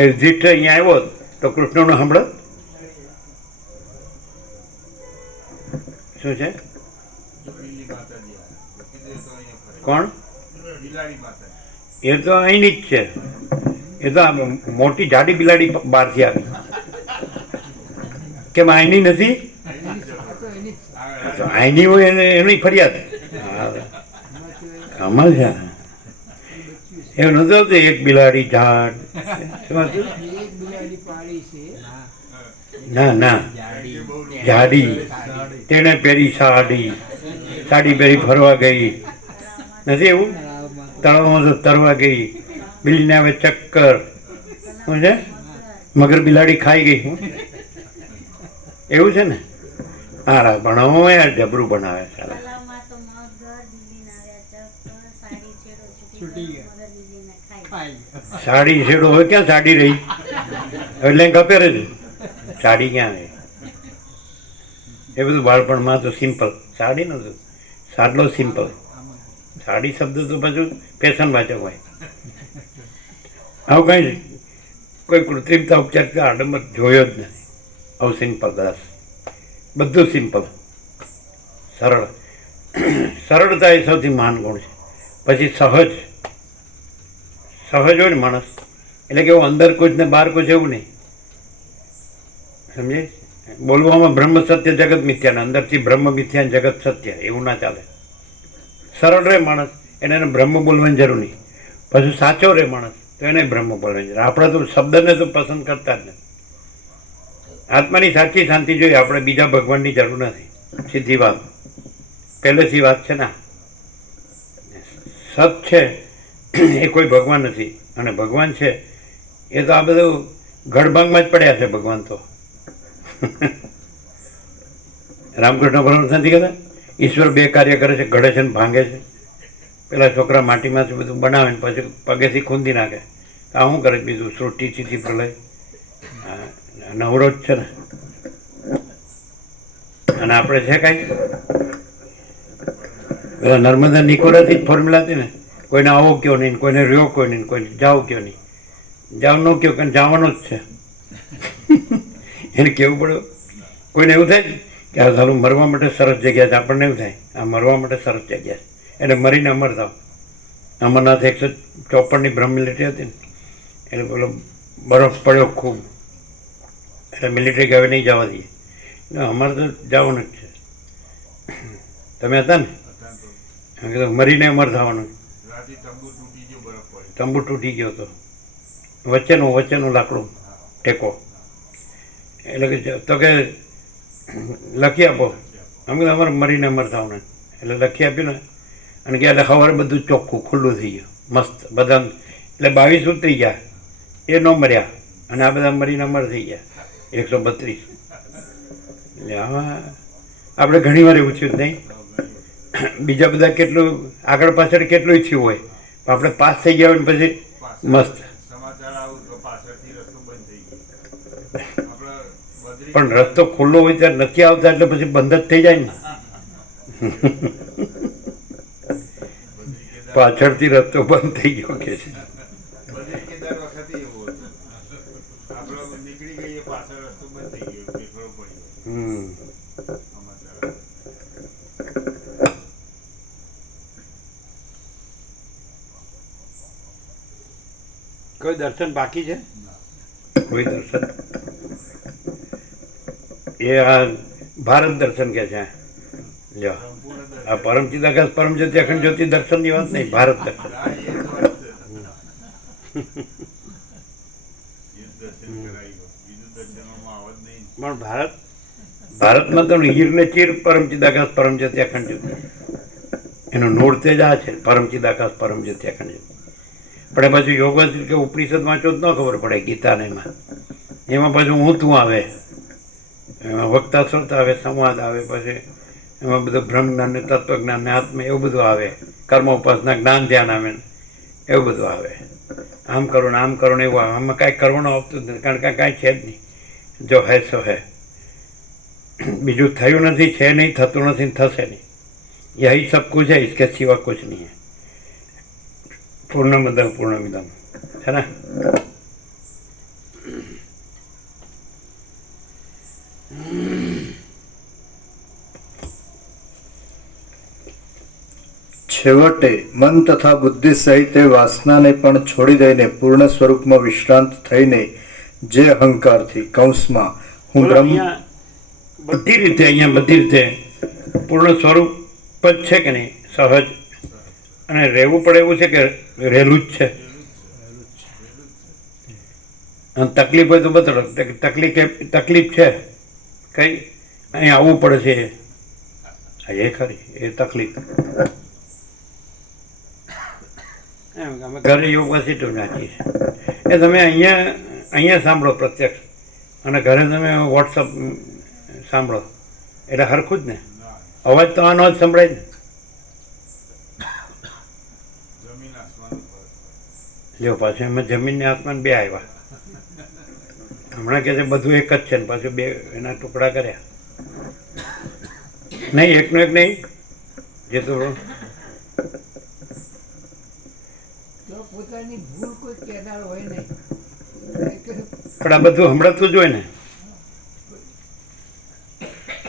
એક્ઝિટ અહીંયા આવ્યો તો કૃષ્ણનું સાંભળો શું છે? બિલ્લી માતાજી આવ્યા. કીધું એ તો અહીંયા ફરે. કોણ? બિલાડી માતાજી. એ તો અહીંની જ છે. એ તો આ મોટી જાડી બિલાડી બહારથી આવી. કેમ અહીંની નથી? અહીંની હોય એની ફરિયાદ. કમાલ છે. એવું નતું આવતું એક બિલાડી ઝાડ શું હતું? ના ના જાડી, તેણે પહેરી સાડી, સાડી પહેરી ફરવા ગઈ, નથી એવું? તળાવમાં તો તરવા ગઈ, બિલ્લીને આવે ચક્કર, શું છે? મગર બિલાડી ખાઈ ગઈ, શું એવું છે ને? હા ભણાવો યાર, જબરું બનાવે સારા. તલાવમાં તો મગર બિલ્લીને આવ્યા ચક્કર, સાડી છેડો છૂટી ગયો, મગર બિલ્લીને ખાઈ. સાડી છેડો હવે ક્યાં સાડી રહી? એટલે કપેર જ સાડી ક્યાં રહી? એ બધું બાળપણમાં તો સિમ્પલ. સાડી નતું, સાદલો સિમ્પલ. સાડી શબ્દ તો પાછું ફેશન વાંચક હોય. આવું કાંઈ કોઈ કૃત્રિમતા ઉપચાર આડંબર જોયો જ નથી. આવું સિમ્પલ બસ, બધું સિમ્પલ, સરળ. સરળતા એ સૌથી મહાન ગુણ છે. પછી સહજ, સહજ હોય ને માણસ એટલે કે એવું અંદર કુછ ને બહાર કુછ એવું નહીં, સમજે? બોલવામાં બ્રહ્મ સત્ય જગત મિથ્યા ને અંદરથી બ્રહ્મ મિથ્યા ને જગત સત્ય, એવું ના ચાલે. સરળ રહે માણસ એને બ્રહ્મ બોલવાની જરૂર નહીં. પછી સાચો રહે માણસ તો એને બ્રહ્મ બોલવાની જરૂર. આપણે તો શબ્દને તો પસંદ કરતા જ નથી. આત્માની સાચી શાંતિ જોઈએ આપણે, બીજા ભગવાનની જરૂર નથી. સીધી વાત, પહેલેથી વાત છે ને, સત છે એ કોઈ ભગવાન નથી, અને ભગવાન છે એ તો આ બધું ગઢભાંગમાં જ પડ્યા છે ભગવાન તો. રામકૃષ્ણ પરમહંસ નથી કહેતા ઈશ્વર બે કાર્ય કરે છે, ઘડે છે ને ભાંગે છે. પેલા છોકરા માટીમાંથી બધું બનાવે ને પછી પગેથી ખૂંદી નાખે. આ શું કરે બીજું? સૃષ્ટિ ચિતિ પ્રલય નવરો જ છે ને. અને આપણે છે કાંઈ પેલા નર્મદા નિકોરાથી જ ફોર્મ્યુલા હતી ને, કોઈને આવો કયો નહીં, કોઈને રહ્યો કોઈ નહીં, કોઈને જાઓ કયો નહીં. જાવ ન કયો કે જવાનો જ છે. એને કહેવું પડે. કોઈને એવું થાય કે આ સારું મરવા માટે સરસ જગ્યા છે, આપણને એવું થાય આ મરવા માટે સરસ જગ્યા છે, એટલે મરીને અમર થાવ. અમરનાથ 154ની બ્રહ્મ મિલિટરી હતી ને, એટલે પેલો બરફ પડ્યો ખૂબ, એટલે મિલિટરી કે હવે નહીં જવા દઈએ. અમારે તો જવાનું જ છે. તમે હતા ને? મરીને અમર થવાનું. તંબુ તૂટી ગયો હતો, વચ્ચેનું લાકડું ટેકો. એટલે કે તો કે લખી આપો. અમે અમારે મરીને અમર થવાનું. એટલે લખી આપ્યું ને, અને કે એટલે સવારે બધું ચોખ્ખું ખુલ્લું થઈ ગયું, મસ્ત બધા. એટલે 22 ઉતરી ગયા, એ ન મર્યા, અને આ બધા મરીને અમર થઈ ગયા 132. એટલે આમાં આપણે ઘણી વાર એવું થયું જ નહીં. બીજા બધા કેટલું આગળ પાછળ કેટલું થયું હોય, પણ આપણે પાસ થઈ ગયા હોય ને પછી મસ્ત. પણ રસ્તો ખુલ્લો હોય ત્યારે નથી આવતા, એટલે પછી બંધ જ થઈ જાય ને. પાછળથી રસ્તો બંધ થઈ ગયો કે છે. કોઈ દર્શન બાકી છે? કોઈ દર્શન? એ આ ભારત દર્શન કે છે. જો આ પરમચિદાકાશ પરમ જ્યોતિ અખંડ જ્યોતિ દર્શનની વાત નહીં, ભારત દર્શન. પણ ભારતમાં તો હીરને ચીર પરમચિદાકાશ પરમ જ્યોતિ અખંડ જ્યોતિ, એનું નૂળ તેજ આ છે, પરમચિદાકાશ પરમ જ્યોતિ અખંડ જ્યોતિ. પણ એ પાછું યોગ કે ઉપનિષદ વાંચો જ ન ખબર પડે. ગીતાને એમાં પાછું હું તું આવે, એમાં વક્તા શ્રોતા આવે, સંવાદ આવે, પછી એમાં બધું બ્રહ્મ જ્ઞાન ને તત્વજ્ઞાન ને આત્મા એવું બધું આવે, કર્મ ઉપાસના જ્ઞાન ધ્યાન આવે ને એવું બધું આવે. આમ કરો ને આમ કરો ને એવું આવે. આમાં કાંઈ કરવાનું આવતું જ નથી, કારણ કે કાંઈ છે જ નહીં. જો હે સો હે, બીજું થયું નથી, છે નહીં, થતું નથી, થશે નહીં. યહી સબ કુછ है, इसके सिवा कुछ नहीं है. પૂર્ણમદ પૂર્ણમિદમ છે ને. છેવટે મન તથા બુદ્ધિ સહિત એ વાસનાને પણ છોડી દઈને પૂર્ણ સ્વરૂપમાં વિશ્રાંત થઈને જે અહંકારથી કૌંસમાં હું બ્રહ્મ બધી રીતે અહીંયા બધી રીતે પૂર્ણ સ્વરૂપ જ છે કે નહીં, સહજ. અને રહેવું પડે એવું છે કે રહેલું જ છે. અને તકલીફ હોય તો બતાડો તકલીફ છે કઈ અહીં આવવું પડે છે એ ખરી એ તકલીફ. એમ કે અમે ઘરે યોગ વસીટું નાખીએ છીએ એ તમે અહીંયા સાંભળો પ્રત્યક્ષ અને ઘરે તમે વોટ્સઅપ સાંભળો એટલે હરખું જ ને અવાજ તો આનો જ સંભળાય ને. જમીન આસમાનનો ફરક પડે. જો પાછું એમાં જમીનને આસમાન બે આવ્યા. હમણાં કહે છે બધું એક જ છે ને પાછું બે એના ટુકડા કર્યા. નહીં એકનું એક નહીં જે તો પોતાની ભૂલ કોઈ કહેનાર હોય નહીં. પણ આ બધું હમણાં જ હોય ને.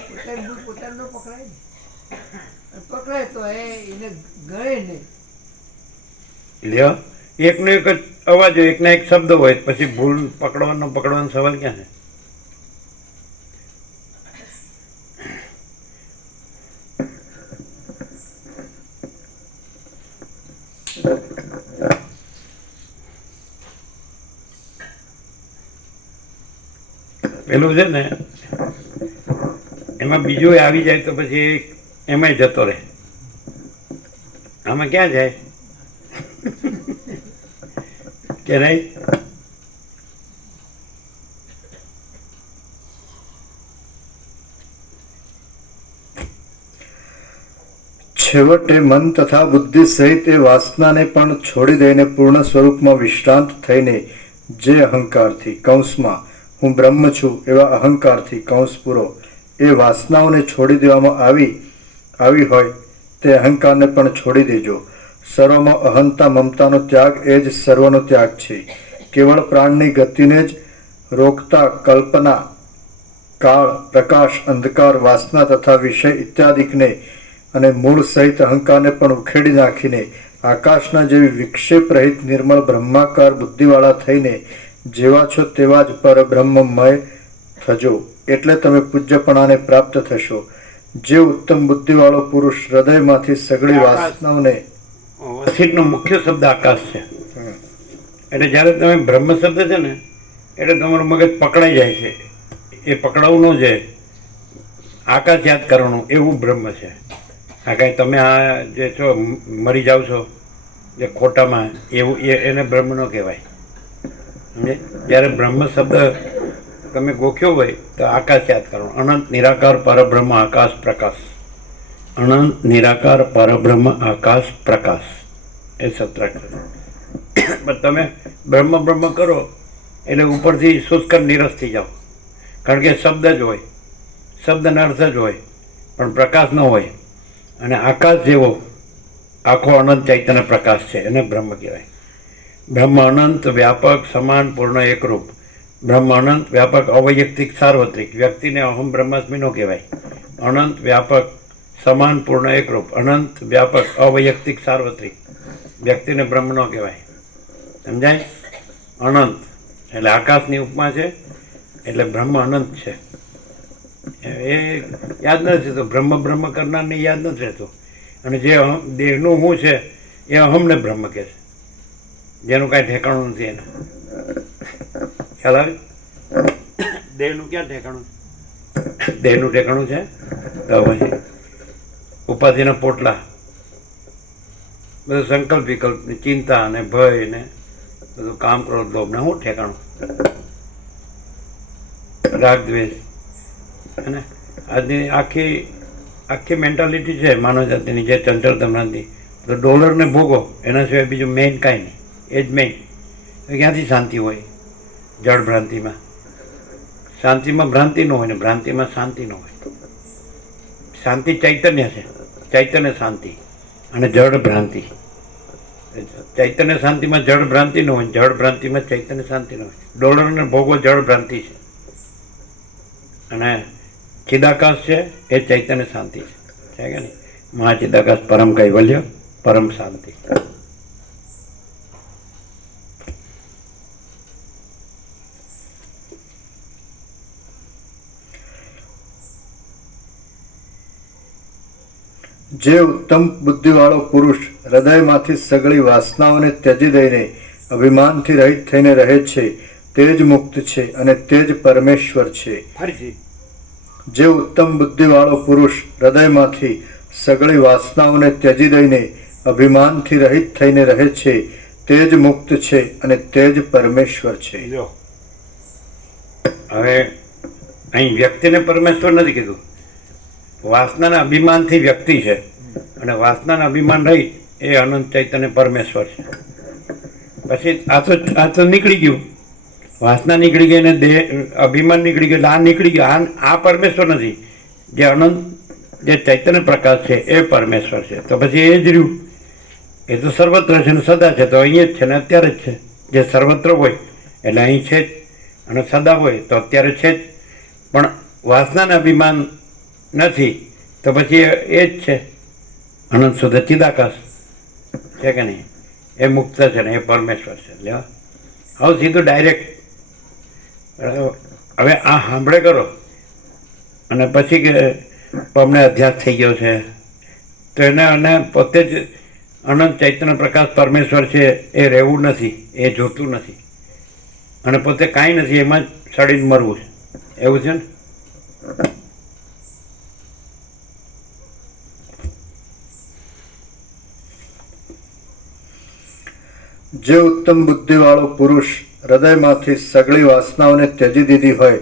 પોતાની ભૂલ પોતાને ન પકડાય ને. પકડાય તો એને ગળે નહીં. લ્યો એકનો એક જ અવાજ હોય એકના એક શબ્દ હોય પછી ભૂલ પકડવાનો સવાલ ક્યાં છે. પેલું છે ને એમાં બીજું આવી જાય તો પછી એમાંય જતો રહે. આમાં ક્યાં જાય કે નહીં. છેવટે મન તથા બુદ્ધિ સહિત એ વાસનાને પણ છોડી દઈને પૂર્ણ સ્વરૂપમાં વિશ્રાંત થઈને જે અહંકારથી કૌંસમાં હું બ્રહ્મ છું એવા અહંકારથી કૌંસ પૂરો એ વાસનાઓને છોડી દેવામાં આવી હોય તે અહંકારને પણ છોડી દેજો. સર્વમાં અહંતા મમતાનો ત્યાગ એ જ સર્વનો ત્યાગ છે. કેવળ પ્રાણની ગતિને જ રોકતા કલ્પના કાળ પ્રકાશ અંધકાર વાસના તથા વિષય ઇત્યાદિકને અને મૂળ સહિત અહંકારને પણ ઉખેડી નાખીને આકાશના જેવી વિક્ષેપ રહિત નિર્મળ બ્રહ્માકાર બુદ્ધિવાળા થઈને જેવા છો તેવા જ પરબ્રહ્મમય થજો. એટલે તમે પૂજ્યપણાને પ્રાપ્ત થશો. જે ઉત્તમ બુદ્ધિવાળો પુરુષ હૃદયમાંથી સગળી વાસનાઓને વસીટનો મુખ્ય શબ્દ આકાશ છે. એટલે જ્યારે તમે બ્રહ્મ શબ્દ છે ને એટલે તમારું મગજ પકડાઈ જાય છે. એ પકડાવું ન છે આકાશ યાદ કરવાનું એવું બ્રહ્મ છે. આ કાંઈ તમે આ જે છો મરી જાઓ છો જે ખોટામાં એવું એને બ્રહ્મ ન કહેવાય. સમજે જ્યારે બ્રહ્મ શબ્દ તમે ગોખ્યો હોય તો આકાશ યાદ કરવાનું. અનંત નિરાકાર પરબ્રહ્મ આકાશ પ્રકાશ. અનંત નિરાકાર પરબ્રહ્મ આકાશ પ્રકાશ એ સત્રાક્ષર. પણ તમે બ્રહ્મ બ્રહ્મ કરો એટલે ઉપરથી શુષ્ક નિરસ થઈ જાઓ. કારણ કે શબ્દ જ હોય શબ્દના અર્થ જ હોય પણ પ્રકાશ ન હોય. અને આકાશ જેવો આખો અનંત ચૈતન્ય પ્રકાશ છે એને બ્રહ્મ કહેવાય. બ્રહ્મ અનંત વ્યાપક સમાન પૂર્ણ એકરૂપ. બ્રહ્મ અનંત વ્યાપક અવૈયક્તિક સાર્વત્રિક. વ્યક્તિને અહમ બ્રહ્માસ્મિ ન કહેવાય. અનંત વ્યાપક સમાન પૂર્ણ એકરૂપ. અનંત વ્યાપક અવૈયક્તિક સાર્વત્રિક. વ્યક્તિને બ્રહ્મ ન કહેવાય. સમજાય. અનંત એટલે આકાશની ઉપમા છે એટલે બ્રહ્મ અનંત છે. એ યાદ નથી રહેતું. બ્રહ્મ કરનારને યાદ નથી રહેતું. અને જે દેહનું હું છે એ અહમને બ્રહ્મ કહે છે જેનું કાંઈ ઠેકાણું નથી એને. ખ્યાલ આવે. દેહનું ક્યાં ઠેકાણું દેહનું ઠેકાણું છે તો પછી ઉપાધિના પોટલા બધું સંકલ્પ વિકલ્પ ચિંતા અને ભય ને બધું કામ ક્રોધ લોભ ને શું ઠેકાણું. રાગ દ્વેષ અને આજની આખી મેન્ટાલિટી છે માનવ જાતિની જે ચંચળ ધમરાંતિ તો ડોલરને ભોગો એના સિવાય બીજું મેઇન કાંઈ નહીં. એ જ મેઇન. ક્યાંથી શાંતિ હોય જળ ભ્રાંતિમાં. શાંતિમાં ભ્રાંતિ ન હોય ને ભ્રાંતિમાં શાંતિ ન હોય. શાંતિ ચૈતન્ય છે. ચૈતન્ય શાંતિ અને જળ ભ્રાંતિ. ચૈતન્ય શાંતિમાં જળ ભ્રાંતિ ન હોય જળ ભ્રાંતિમાં ચૈતન્ય શાંતિ ન હોય. ડોલરને ભોગવો જળ ભ્રાંતિ છે અને ચિદાકાશ છે એ ચૈતન્ય શાંતિ છે કે નહીં. મહાચિદાકાશ પરમ કૈવલ્ય પરમ શાંતિ. જે ઉત્તમ બુદ્ધિવાળો પુરુષ હૃદયમાંથી સગળી વાસનાઓને ત્યજી દઈને અભિમાનથી રહિત થઈને રહે છે તે જ મુક્ત છે અને તે જ પરમેશ્વર છે. ફરીથી જે ઉત્તમ બુદ્ધિવાળો પુરુષ હૃદયમાંથી સગળી વાસનાઓને ત્યજી દઈને અભિમાનથી રહિત થઈને રહે છે તે જ મુક્ત છે અને તે જ પરમેશ્વર છે. લ્યો હવે અહીં વ્યક્તિને પરમેશ્વર નથી કીધું, વાસનાના અભિમાનથી વ્યક્તિ છે અને વાસનાના અભિમાન રહી એ અનંત ચૈતન્ય પરમેશ્વર છે. પછી આ તો નીકળી ગયું, વાસના નીકળી ગઈ ને દેહ અભિમાન નીકળી ગયું, આ નીકળી ગયું. આ પરમેશ્વર નથી. જે અનંત જે ચૈતન્ય પ્રકાશ છે એ પરમેશ્વર છે. તો પછી એ જ રહ્યું, એ તો સર્વત્ર છે ને સદા છે, તો અહીંયા જ છે ને અત્યારે જ છે. જે સર્વત્ર હોય એટલે અહીં છે જ, અને સદા હોય તો અત્યારે છે જ. પણ વાસનાના અભિમાન નથી તો પછી એ જ છે, અનંત શુદ્ધ ચિદાકાશ છે કે નહીં? એ મુક્ત છે ને એ પરમેશ્વર છે. લેવા હવે સીધું ડાયરેક્ટ હવે આ સાંભળે કરો અને પછી કે અમને અધ્યાસ થઈ ગયો છે તો એને અને પોતે જ અનંત ચૈતન્ય પ્રકાશ પરમેશ્વર છે એ રહેવું નથી, એ જોતું નથી અને પોતે કાંઈ નથી, એમાં જ સડીને મરવું છે. એવું છે ને? જે ઉત્તમ બુદ્ધિવાળો પુરુષ હૃદયમાંથી સગળી વાસનાઓને ત્યજી દીધી હોય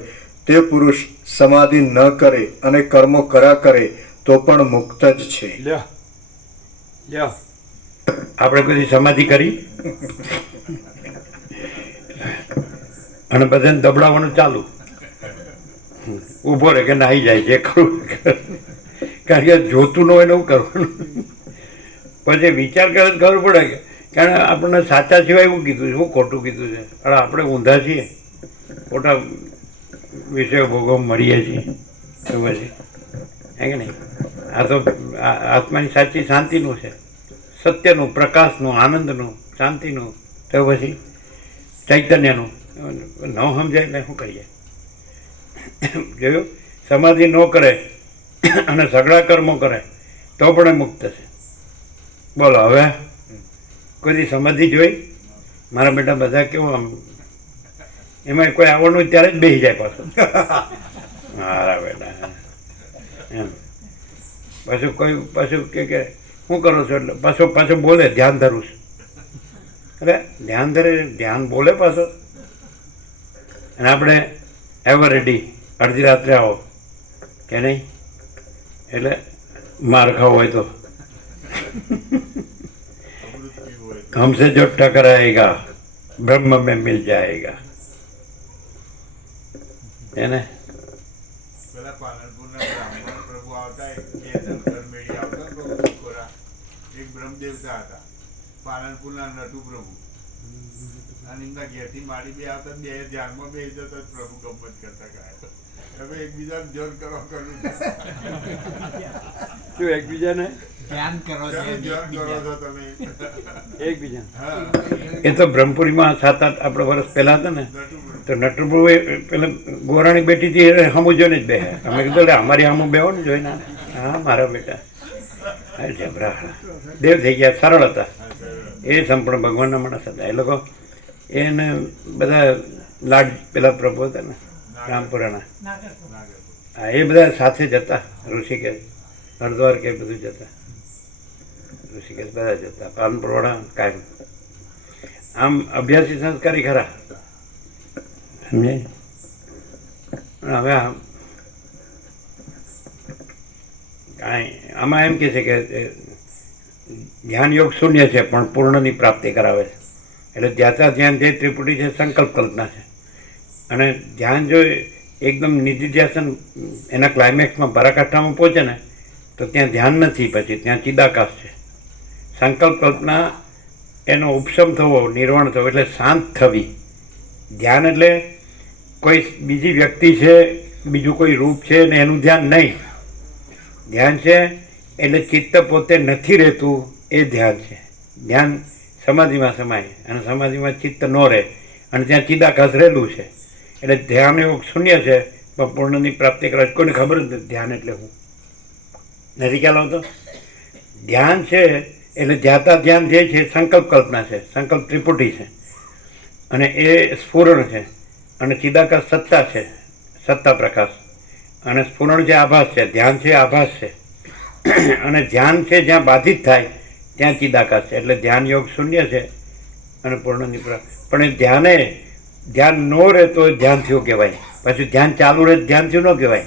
તે પુરુષ સમાધિ ન કરે અને કર્મો કર્યા કરે તો પણ મુક્ત જ છે. લ્યો લ્યો આપણે કોઈ સમાધિ કરી અને બધાને દબડાવવાનું ચાલુ, ઊભો રહે કે નાહી જાય જે કરવું કારણ કે જોતું ન હોય ને એવું કરવાનું. પછી વિચાર કરે તો ખબર પડે કે કારણ આપણને સાચા સિવાય એવું કીધું છે, શું ખોટું કીધું છે. અને આપણે ઊંધા છીએ, ખોટા વિષયો ભોગવ મળીએ છીએ. તો પછી હે કે નહીં? આ તો આત્માની સાચી શાંતિનું છે, સત્યનું, પ્રકાશનું, આનંદનું, શાંતિનું. તો પછી ચૈતન્યનું ન સમજાય એટલે શું કહીએ? જોયું? સમાધિ ન કરે અને સગળા કર્મો કરે તો પણ એ મુક્ત છે. બોલો હવે કોઈ સમાધિ જોઈ? મારા બેટા બધા કેવું આમ એમાં કોઈ આવવાનું હોય ત્યારે જ બેસી જાય પાછું. મારા બેટા એમ પાછું કોઈ પાછું કે શું કરો છો એટલે પાછો બોલે ધ્યાન ધરું છું. અરે ધ્યાન ધરે, ધ્યાન બોલે પાછો. અને આપણે એવર રેડી, અડધી રાત્રે આવો કે નહીં, એટલે માર ખાવો હોય તો हमसे जो टकराएगा ब्रह्म में मिल जाएगा. है ने? પેલા પાલનપુરના બ્રાહ્મણ પ્રભુ આવતા, એક ધનકર મેળી આવતા પ્રભુ છોકરા, એક બ્રહ્મદેવતા હતા પાલનપુરના નટુ પ્રભુ, અને એમના ઘેરથી મારી બે આવતા, બે ધ્યાનમાં બે જતા પ્રભુ ગમત કરતા ગાય. હવે એકબીજાને ધ્યાન કરવા કરું શું એકબીજાને ધ્યાન કરો છો તમે એકબીજા? હા એ તો બ્રહ્મપુરીમાં 7-8 આપણે વર્ષ પહેલા હતા ને, તો નટુભાઈ પેલા ગોરાણી બેઠી હતી એટલે હમું જોઈને જ બેહે. અમે કીધું એટલે અમારી હમું બેહો ને જોઈને. હા મારા બેટા જબરા દેવ થઈ ગયા, સરળ હતા એ, સંપૂર્ણ ભગવાનના માણસ હતા એ લોકો. એને બધા લાડ પેલા પ્રભુ હતા ને રામપુરાના, હા એ બધા સાથે જ હતા. ઋષિકેશ, હરિદ્વાર કે બધું જતા, ઋષિકેશ બધા જતા. પાલનપુરવાળા કાયમ આમ અભ્યાસી સંસ્કારી ખરા, સમજાય? હવે કાંઈ આમાં એમ કહે છે કે ધ્યાન યોગ શૂન્ય છે પણ પૂર્ણની પ્રાપ્તિ કરાવે છે. એટલે ધ્યાતા ધ્યાન જે ત્રિપુટી છે સંકલ્પ કલ્પના છે. અને ધ્યાન જો એકદમ નિધિધ્યાસન એના ક્લાઇમેક્સમાં પરાકાષ્ઠામાં પહોંચે ને તો ત્યાં ધ્યાન નથી, પછી ત્યાં ચિદાકાશ છે. સંકલ્પ કલ્પના એનો ઉપશમ થવો, નિર્વાણ થવો એટલે શાંત થવી. ધ્યાન એટલે કોઈ બીજી વ્યક્તિ છે, બીજું કોઈ રૂપ છે ને એનું ધ્યાન નહીં. ધ્યાન છે એટલે ચિત્ત પોતે નથી રહેતું એ ધ્યાન છે. ધ્યાન સમાધિમાં સમાય અને સમાધિમાં ચિત્ત ન રહે અને ત્યાં ચિદાકાશ રહેલું છે. એટલે ધ્યાન એવું શૂન્ય છે પણ પૂર્ણની પ્રાપ્તિ કરે. કોઈને ખબર જ નથી ધ્યાન એટલે હું નથી ખ્યાલ આવતો. ધ્યાન છે એટલે ધ્યાતા ધ્યાન જે છે સંકલ્પ કલ્પના છે, સંકલ્પ ત્રિપુટી છે અને એ સ્ફુરણ છે. અને ચિદાકાશ સત્તા છે, સત્તા પ્રકાશ, અને સ્ફુરણ જે આભાસ છે, ધ્યાન છે આભાસ છે, અને ધ્યાન છે જ્યાં બાધિત થાય ત્યાં ચિદાકાશ છે. એટલે ધ્યાન યોગ શૂન્ય છે અને પૂર્ણની પણ એ ધ્યાન ન રહે તો ધ્યાન થયું કહેવાય. પાછું ધ્યાન ચાલુ રહે ધ્યાન થયું ન કહેવાય.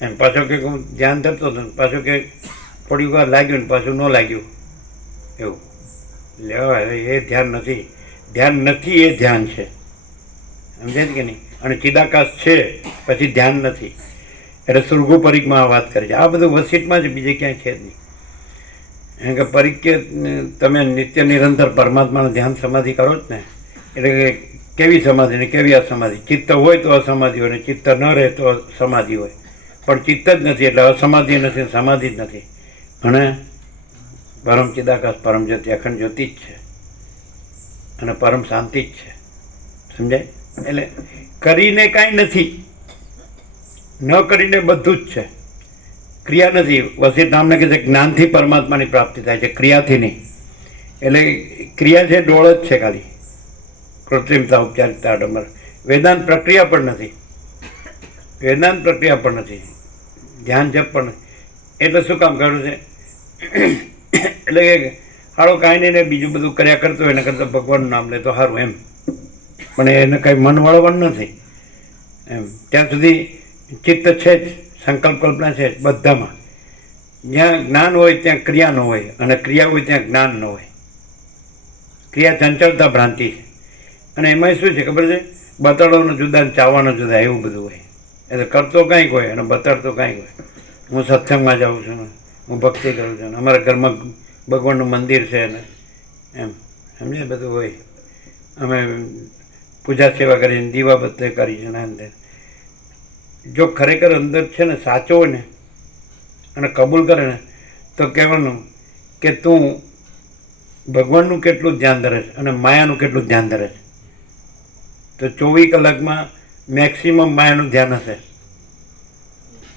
એમ પાછો કે હું ધ્યાન ધરતો હતો પાછું કે થોડી વાર લાગ્યું ને પાછું ન લાગ્યું એવું લેવા એ ધ્યાન નથી. ધ્યાન નથી એ ધ્યાન છે, સમજાય કે નહીં? અને ચિદાકાશ છે પછી ધ્યાન નથી. એટલે સુરગુ પરિકમાં આ વાત કરી છે. આ બધું વસીટમાં જ, બીજે ક્યાંય છે જ નહીં. કારણ કે પરિકે તમે નિત્ય નિરંતર પરમાત્માનું ધ્યાન સમાધિ કરો જ ને, એટલે કે કેવી સમાધિ ને કેવી અસમાધિ. ચિત્ત હોય તો અસમાધિ હોય ને ચિત્ત ન રહે તો સમાધિ હોય. પણ ચિત્ત જ નથી એટલે અસમાધિ નથી, સમાધિ જ નથી. અને પરમ ચિદાકાશ પરમ જ્યોતિ અખંડ જ્યોતિ જ છે અને પરમ શાંતિ જ છે, સમજાય? એટલે કરીને કાંઈ નથી, ન કરીને બધું જ છે. ક્રિયા નથી. વસીઠ નામને કહે છે જ્ઞાનથી પરમાત્માની પ્રાપ્તિ થાય છે, ક્રિયાથી નહીં. એટલે ક્રિયા છે ડોળ જ છે ખાલી, કૃત્રિમતા, ઔપચારિકતા, આડંબર. વેદાંત પ્રક્રિયા પણ નથી, વેદાંત પ્રક્રિયા પણ નથી, ધ્યાન જપ પણ નથી. એટલે શું કામ કર્યું છે? એટલે કે સારું કાંઈ નહીં ને બીજું બધું કર્યા કરતો હોય, એના કરતાં ભગવાનનું નામ લે તો સારું એમ. પણ એને કંઈ મન વળવાનું નથી એમ. ત્યાં સુધી ચિત્ત છે જ, સંકલ્પ કલ્પના છે જ બધામાં. જ્યાં જ્ઞાન હોય ત્યાં ક્રિયા ન હોય, અને ક્રિયા હોય ત્યાં જ્ઞાન ન હોય. ક્રિયા ચંચળતા ભ્રાંતિ છે. અને એમાં શું છે ખબર છે? બતાડવાનો જુદા ને ચાવવાનો જુદા, એવું બધું હોય. એટલે કરતો કાંઈક હોય અને બતાડતો કાંઈક હોય. હું સત્સંગમાં જાઉં છું, હું ભક્તિ કરું છું, અમારા ઘરમાં ભગવાનનું મંદિર છે ને એમ, સમજે? બધું હોય. અમે પૂજા સેવા કરીને દીવા બત્તી કરી છે ને અંદર. જો ખરેખર અંદર છે ને સાચો હોય ને અને કબૂલ કરે ને તો કહેવાનું કે તું ભગવાનનું કેટલું ધ્યાન ધરે છે અને માયાનું કેટલું ધ્યાન ધરે છે. તો 24 કલાકમાં મેક્સિમમ માયાનું ધ્યાન હશે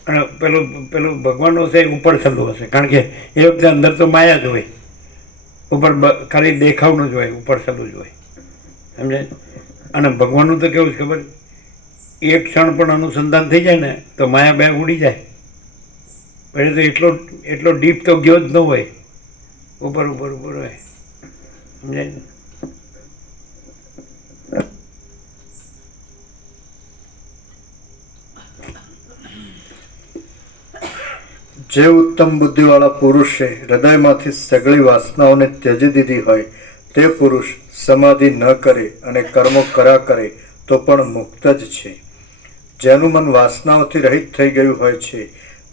અને પેલું ભગવાનનું હશે ઉપર છેલ્લું હશે. કારણ કે એ વખતે અંદર તો માયા જ હોય, ઉપર ખાલી દેખાવનું જ હોય, ઉપર છેલ્લું જ હોય, સમજાય? અને ભગવાનનું તો કેવું છે ખબર? એક ક્ષણ પણ અનુસંધાન થઈ જાય ને તો માયા બે ઉડી જાય. પછી તો એટલો ડીપ તો ગયો જ ન હોય, ઉપર હોય, સમજાય? જે ઉત્તમ બુદ્ધિવાળા પુરુષે હૃદયમાંથી સગળી વાસનાઓને ત્યજી દીધી હોય તે પુરુષ સમાધિ ન કરે અને કર્મો કર્યા કરે તો પણ મુક્ત જ છે. જેનું મન વાસનાઓથી રહિત થઈ ગયું હોય છે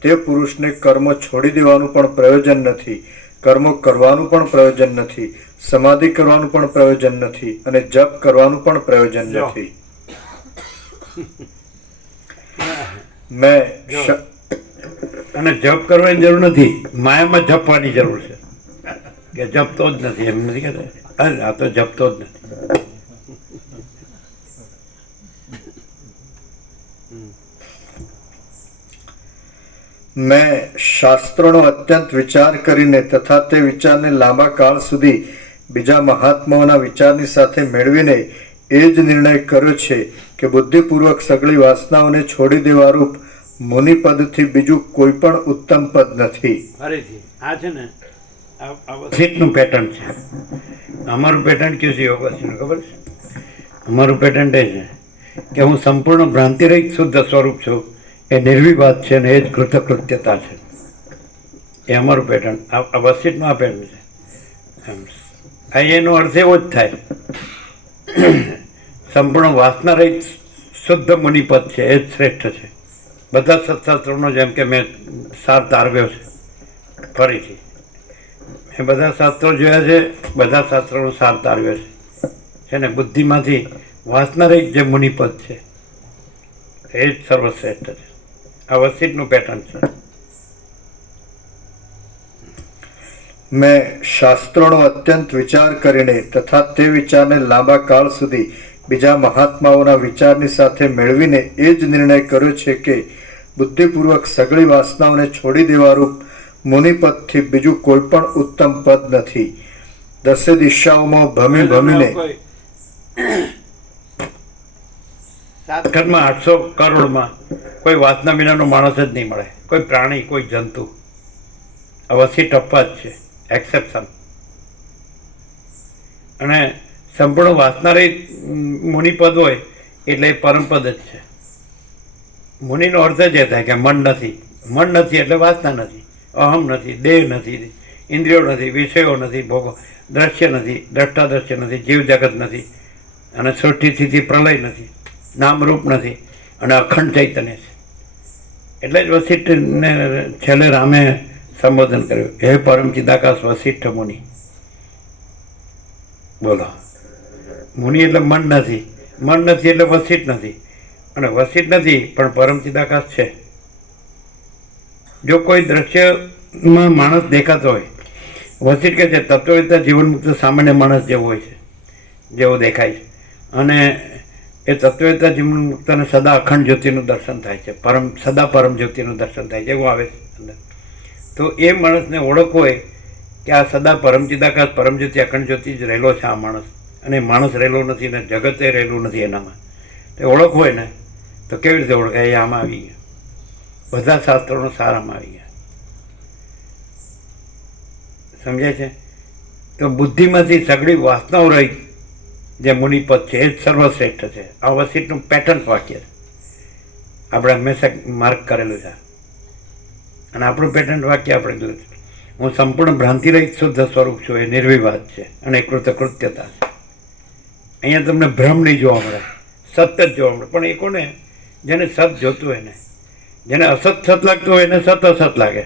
તે પુરુષને કર્મો છોડી દેવાનું પણ પ્રયોજન નથી, કર્મો કરવાનું પણ પ્રયોજન નથી, સમાધિ કરવાનું પણ પ્રયોજન નથી અને જપ કરવાનું પણ પ્રયોજન નથી. અને જપ કરવાની જરૂર નથી, માયામાં જપવાની જરૂર છે. કે જપતો જ નથી એમ નથી કહેતા, આ તો જપતો જ નથી. મેં શાસ્ત્રોનો અત્યંત વિચાર કરીને તથા તે વિચારને લાંબા કાળ સુધી બીજા મહાત્માઓના વિચારની સાથે મેળવીને એ જ નિર્ણય કર્યો છે કે બુદ્ધિપૂર્વક સગળી વાસનાઓને છોડી દેવા રૂપ મુનિપદથી બીજું કોઈ પણ ઉત્તમ પદ નથી. ફરીથી આ છે ને આ વસીઠનું પેટર્ન છે. અમારું પેટર્ન કયું છે યોગવાસીનું ખબર છે? અમારું પેટર્ન એ છે કે હું સંપૂર્ણ ભ્રાંતિરહિત શુદ્ધ સ્વરૂપ છું, એ નિર્વિવાદ છે ને એ જ કૃતકૃત્યતા છે. એ અમારું પેટર્ન, આ વસીઠનું આ પેટર્ન છે. એનો અર્થ એવો જ થાય, સંપૂર્ણ વાસના રહિત શુદ્ધ મુનિપદ છે એ જ શ્રેષ્ઠ છે. બધા સત્શાસ્ત્રોનો જેમ કે મેં સાર તારવ્યો છે, ફરીથી મેં બધા શાસ્ત્રો જોયા છે, બધા શાસ્ત્રોનો સાર તારવ્યો છે ને બુદ્ધિમાંથી વાસના રહિત જે મુનિપદ છે એ જ સર્વશ્રેષ્ઠ છે. આ વસીઠનું પેટર્ન છે. મેં શાસ્ત્રોનો અત્યંત વિચાર કરીને તથા તે વિચારને લાંબા કાળ સુધી બીજા મહાત્માઓના વિચારની સાથે મેળવીને એ જ નિર્ણય કર્યો છે કે બુદ્ધિપૂર્વક સગળી વાસનાઓને છોડી દેવા રૂપ મુનિપદથી બીજું કોઈ પણ ઉત્તમ પદ નથી. દસે દિશાઓમાં ભમીને 7 ખંડમાં 800 કરોડમાં કોઈ વાસના વિનાનો માણસ જ નહીં મળે, કોઈ પ્રાણી, કોઈ જંતુ. આ વસીઠ અપવાદ છે, એક્સેપ્શન. અને સંપૂર્ણ વાસનારહિત મુનિપદ હોય એટલે એ પરમપદ જ છે. મુનિનો અર્થ જ એ થાય કે મન નથી. મન નથી એટલે વાસના નથી, અહમ નથી, દેહ નથી, ઇન્દ્રિયો નથી, વિષયો નથી, ભોગો, દ્રશ્ય નથી, દ્રષ્ટાદ્રશ્ય નથી, જીવ જગત નથી, અને સૃષ્ટિ સ્થિતિ પ્રલય નથી, નામરૂપ નથી, અને અખંડ ચૈતન્ય છે. એટલે જ વસિષ્ઠને છેલ્લે રામે સંબોધન કર્યું, હે પરમ ચિદાકાશ વસિષ્ઠ મુનિ. બોલો, મુનિ એટલે મન નથી, મન નથી એટલે વસિષ્ઠ નથી, અને વસિષ્ઠ નથી પણ પરમ ચિદાકાશ છે. જો કોઈ દ્રશ્યમાં માણસ દેખાતો હોય, વસિષ્ઠ કહે છે તત્વવેદતા જીવન મુક્ત સામાન્ય માણસ જેવો હોય છે, જેવો દેખાય છે. અને એ તત્વવેદતા જીવન મુક્તને સદા અખંડ જ્યોતિનું દર્શન થાય છે, સદા પરમ જ્યોતિનું દર્શન થાય છે, એવું આવે છે અંદર. તો એ માણસને ઓળખ હોય કે આ સદા પરમ ચિદાકાશ પરમ જ્યોતિ અખંડ જ્યોતિ જ રહેલો છે આ માણસ, અને માણસ રહેલો નથી ને જગતે રહેલું નથી એનામાં. તે ઓળખ હોય ને તો કેવી રીતે ઓળખાય? એ આમાં આવી ગયા, બધા શાસ્ત્રોનો સાર આમાં આવી ગયા. સમજાય છે? તો બુદ્ધિમાંથી સગળી વાસનાઓ રહી જે મુનિપદ છે એ જ સર્વશ્રેષ્ઠ છે. આ વસિષ્ઠનું પેટર્ન વાક્ય છે, આપણે હંમેશા માર્ક કરેલું છે. અને આપણું પેટર્ન વાક્ય આપણે જોયું છે, હું સંપૂર્ણ ભ્રાંતિ રહિત શુદ્ધ સ્વરૂપ છું, એ નિર્વિવાદ છે અને કૃતકૃત્યતા છે. અહીંયા તમને ભ્રમ નહીં જોવા મળે, સત્ય જ જોવા મળે. પણ એ કોને? જેને સત જોતું હોય ને, જેને અસત સત લાગતું હોય એને સત અસત લાગે,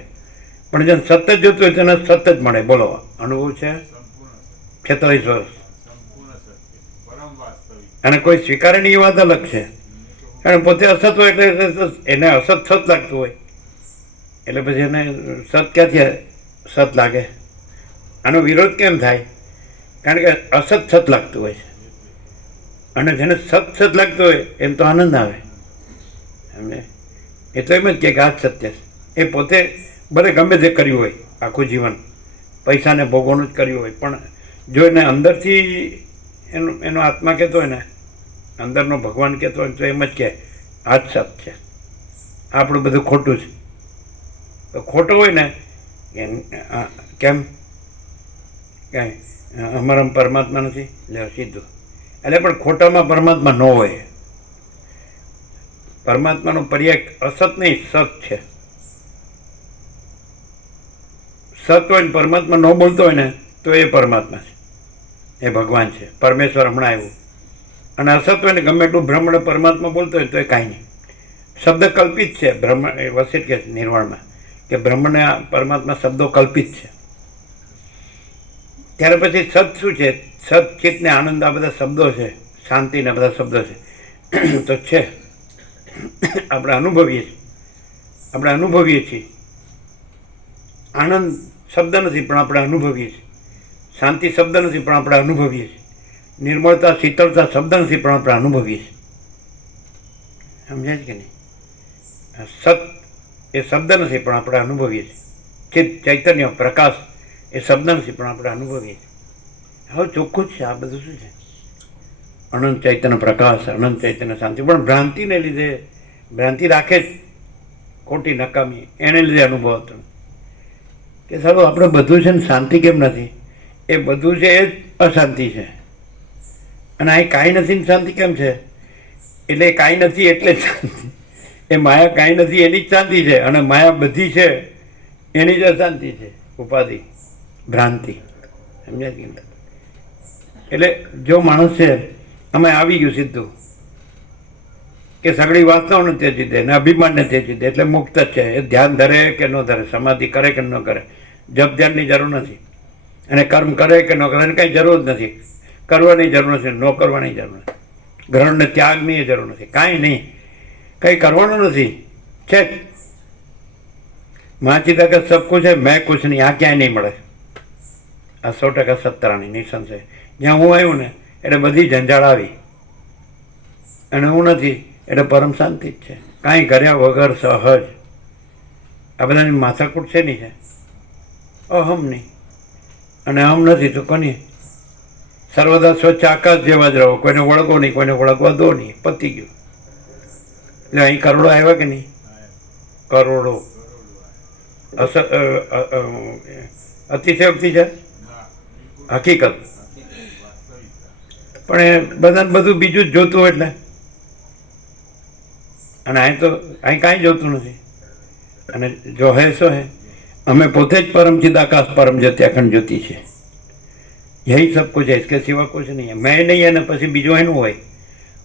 પણ જેને સત જ જોતું હોય તેને સત જ મળે. બોલો, અનુભવ છે? 46 વર્ષ. અને કોઈ સ્વીકારે નહીં એ વાત અલગ છે, કારણ પોતે અસત હોય એટલે એને અસત સત લાગતું હોય, એટલે પછી એને સત ક્યાંથી સત લાગે? આનો વિરોધ કેમ થાય? કારણ કે અસત સત લાગતું હોય છે, અને જેને સત સત લાગતું હોય એમ તો આનંદ આવે. એમને એ તો એમ જ કે આ જ સત્ય છે. એ પોતે ભલે ગમે તે કર્યું હોય આખું જીવન, પૈસાને ભોગવવાનું જ કર્યું હોય, પણ જો એને અંદરથી એનો આત્મા કહેતો હોય ને, અંદરનો ભગવાન કહેતો હોય તો એમ જ કે આ જ સત છે, આપણું બધું ખોટું છે. તો ખોટું હોય ને કેમ કાંઈ અમારા પરમાત્મા નથી, લે સીધું. એટલે પણ ખોટામાં પરમાત્મા ન હોય. પરમાત્માનો પર્યાય અસત નહીં, સત છે. સત હોય ને પરમાત્મા ન બોલતો હોય ને તો એ પરમાત્મા છે, એ ભગવાન છે, પરમેશ્વર હમણાં આવ્યું. અને અસત હોય ને ગમે એટલું બ્રહ્મણ પરમાત્મા બોલતો હોય તો એ કાંઈ નહીં, શબ્દ કલ્પિત છે. બ્રહ્મ એ વસિષ્ઠ કે નિર્વાણમાં કે બ્રહ્મને પરમાત્મા શબ્દો કલ્પિત છે. ત્યાર પછી સત શું છે? સત, ચિત્ત ને આનંદ, આ બધા શબ્દો છે, શાંતિ ને બધા શબ્દો છે. તો છે, આપણે અનુભવીએ છીએ. આનંદ શબ્દ નથી પણ આપણે અનુભવીએ છીએ, શાંતિ શબ્દ નથી પણ આપણે અનુભવીએ છીએ, નિર્મળતા શીતળતા શબ્દ નથી પણ આપણે અનુભવીએ છીએ. સમજાય છે કે નહીં? સત એ શબ્દ નથી પણ આપણે અનુભવીએ છીએ. ચિત્ત, ચૈતન્ય, પ્રકાશ એ શબ્દ નથી પણ આપણે અનુભવીએ છીએ. હવે ચોખ્ખું જ છે આ બધું. શું છે? અનંત ચૈતન્ય પ્રકાશ, અનંત ચૈતન્ય શાંતિ. પણ ભ્રાંતિને લીધે, ભ્રાંતિ રાખે જ ખોટી નકામી, એને લીધે અનુભવ હતો કે સારું આપણે બધું છે ને શાંતિ કેમ નથી? એ બધું છે એ જ અશાંતિ છે, અને અહીં કાંઈ નથી ને શાંતિ કેમ છે? એટલે એ કાંઈ નથી એટલે જ શાંતિ. એ માયા કાંઈ નથી એની જ શાંતિ છે, અને માયા બધી છે એની જ અશાંતિ છે, ઉપાધિ, ભ્રાંતિ. સમજાય કે? એટલે જો માણસ છે અમે આવી ગયું સીધું કે સગળી વાસનાઓને ત્યજી દે ને અભિમાનને ત્યજી દે એટલે મુક્ત જ છે. એ ધ્યાન ધરે કે ન ધરે, સમાધિ કરે કે ન કરે, જપ ધ્યાનની જરૂર નથી, અને કર્મ કરે કે ન કરે એને કંઈ જરૂર જ નથી, કરવાની જરૂર નથી, ન કરવાની જરૂર નથી, ગ્રહણને ત્યાગની જરૂર નથી, કાંઈ નહીં, કંઈ કરવાનું નથી. છે માચી તક સબ કુછ है, મેં કુછ નહીં. આ ક્યાંય નહીં મળે. આ 100% સત્તરાણી નિસંશય. જ્યાં હું આવ્યું ને એટલે બધી ઝંઝાળ આવી, અને હું નથી એટલે પરમ શાંતિ જ છે, કાંઈ કર્યા વગર સહજ. આ બધાની માથાકૂટ છે નહીં, છે અહમની, અને અહમ નથી તો કોની? સર્વદા સ્વચ્છ આકાશ જેવા જ રહો, કોઈને વળગો નહીં, કોઈને વળગવા દો નહીં, પતી ગયું. એટલે અહીં કરોડો આવ્યા કે નહીં? કરોડો. અતિશયોક્તિ છે, હકીકત. પણ એ બધાને બધું બીજું જ જોતું એટલે, અને અહીં કાંઈ જોતું નથી. અને જો હે સો હે, અમે પોતે જ પરમ ચિદાકાશ પરમ જ્યોતિ અખંડ જ્યોતિ છે. યહી સબ કુછ है, इसके सिवा कुछ नहीं है. મેં નહીં અને પછી બીજું એનું હોય,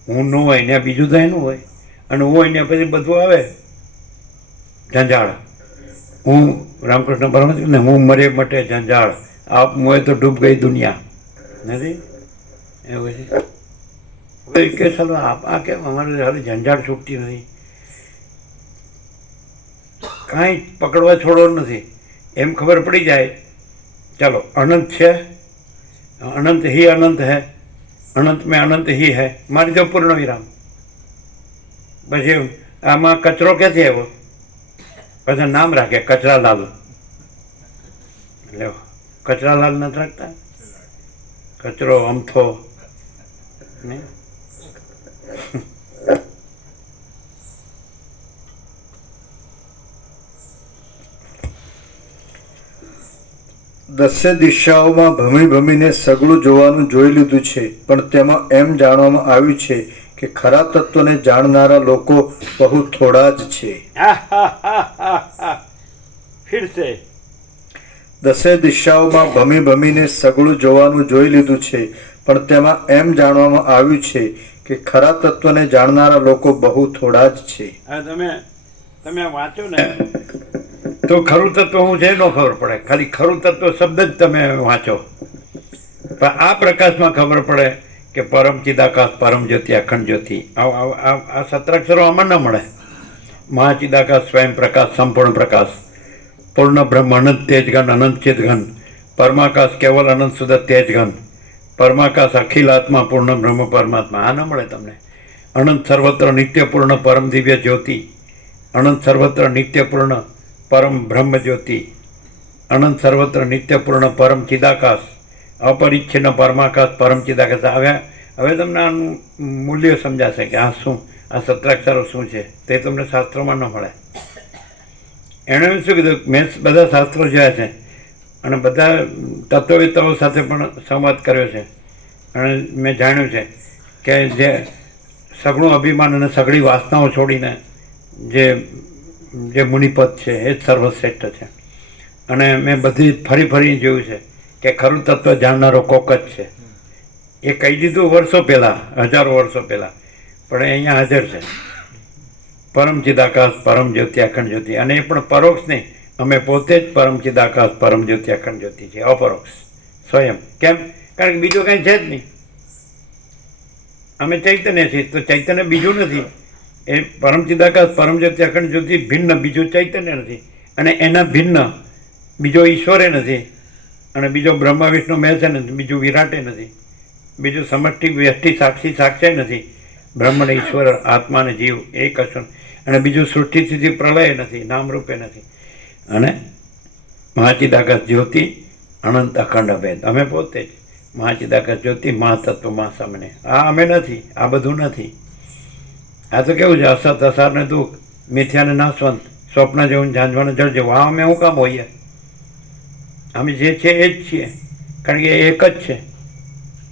હું ન હોય ને બીજું તો એનું હોય, અને હું હોય ને પછી બધું આવે ઝંઝાળ. હું રામકૃષ્ણ પરમહંસ ને હું મરે મટે ઝંઝાળ, આપ મોએ તો ડૂબ ગઈ દુનિયા. નથી એવું છે? હવે કે ચાલો આ કેમ અમારે હાલ ઝંઝાળ છૂટતી નથી, કાંઈ પકડવા છોડો નથી. એમ ખબર પડી જાય ચાલો અનંત છે, अनंत ही अनंत है, अनंत में अनंत ही है, मारी दो पूर्ण विराम. પછી આમાં કચરો ક્યાંથી આવ્યો? પછી નામ રાખે કચરાલાલ. એટલે કચરાલાલ નથી રાખતા, કચરો અમથો ને. દસે દિશાઓમાં ભમી ભમીને સગળું જોવાનું જોઈ લીધું છે, પણ તેમાં એમ જાણવામાં આવ્યું છે કે ખરા તત્વને જાણનારા લોકો બહુ થોડા જ છે. ફિર સે દસે દિશાઓમાં ભમી ભમીને સગળું જોવાનું જોઈ લીધું છે, પણ તેમાં એમ જાણવામાં આવ્યું છે કે ખરા તત્વને જાણનારા લોકો બહુ થોડા જ છે. તમે વાંચો ને તો ખરું તત્વ હું છે ન ખબર પડે. ખાલી ખરું તત્વ શબ્દ જ તમે વાંચો, પણ આ પ્રકાશમાં ખબર પડે કે પરમ ચિદાકાશ પરમ જ્યોતિ અખંડ જ્યોતિ. આ સત્રાક્ષરો આમાં ન મળે. મહાચિદાકાશ સ્વયં પ્રકાશ સંપૂર્ણ પ્રકાશ, પૂર્ણ બ્રહ્મ અનંત તેજઘન અનંત ચિદઘન, પરમાકાશ કેવલ અનંત સુધ તેજઘન, પરમાકાશ અખિલ આત્મા પૂર્ણ બ્રહ્મ પરમાત્મા. આ ન મળે તમને. અનંત સર્વત્ર નિત્યપૂર્ણ પરમ દિવ્ય જ્યોતિ, અનંત સર્વત્ર નિત્યપૂર્ણ પરમ બ્રહ્મ જ્યોતિ, અનંત સર્વત્ર નિત્યપૂર્ણ પરમ ચિદાકાશ, અપરિચ્છિન્ન પરમાકાશ પરમ ચિદાકાશ. હવે તમને આનું મૂલ્ય સમજાશે કે આ શું, આ સત્રાક્ષરો શું છે, તે તમને શાસ્ત્રોમાં ન મળે. એણે શું કીધું, મેં બધા શાસ્ત્રો જોયા છે અને બધા તત્વવેતાઓ સાથે પણ સંવાદ કર્યો છે, અને મેં જાણ્યું છે કે જે સઘળું અભિમાન અને સઘળી વાસનાઓ છોડીને જે મુનિપદ છે એ જ સર્વશ્રેષ્ઠ છે. અને મેં બધી ફરી જોયું છે કે ખરું તત્વ જાણનારો કોક જ છે. એ કહી દીધું વર્ષો પહેલાં, હજારો વર્ષો પહેલાં, પણ એ અહીંયા હાજર છે. પરમ ચિદાકાશ પરમ જ્યોતિ અખંડ જ્યોતિ. અને એ પણ પરોક્ષ નહીં, અમે પોતે જ પરમ ચિદાકાશ પરમ જ્યોતિ અખંડ જ્યોતિ છે, અપરોક્ષ સ્વયં. કેમ? કારણ કે બીજું કાંઈ છે જ નહીં. અમે ચૈતન્ય છીએ, તો ચૈતન્ય બીજું નથી. એ પરમ ચિદાકાશ પરમ જ્યોતિ અખંડ જ્યોતિ ભિન્ન, બીજું ચૈતન્ય નથી. અને એના ભિન્ન બીજો ઈશ્વરે નથી, અને બીજો બ્રહ્મા વિષ્ણુ મહેશ નથી, બીજું વિરાટે નથી, બીજું સમષ્ટિ વ્યષ્ટિ સાક્ષી સાક્ષે નથી. બ્રહ્મણ ઈશ્વર આત્મા અને જીવ એ કશું. અને બીજું સૃષ્ટિ સ્થિતિ પ્રલય નથી, નામરૂપે નથી. અને મહાચિદાકાશ જ્યોતિ અનંત અખંડ અભેદ. અમે પોતે જ મહાચિદાકાશ જ્યોતિ મહાતત્વ મહાસામને. આ અમે નથી, આ બધું નથી. આ તો કેવું છે, અસત અસાર ને દુઃખ, મિથ્યા ને નાશવંત, સ્વપ્ન જેવું ઝાંઝવાને જળ જેવું. આ અમે શું કામ હોઈએ? અમે જે છે એ જ છીએ, કારણ કે એક જ છે.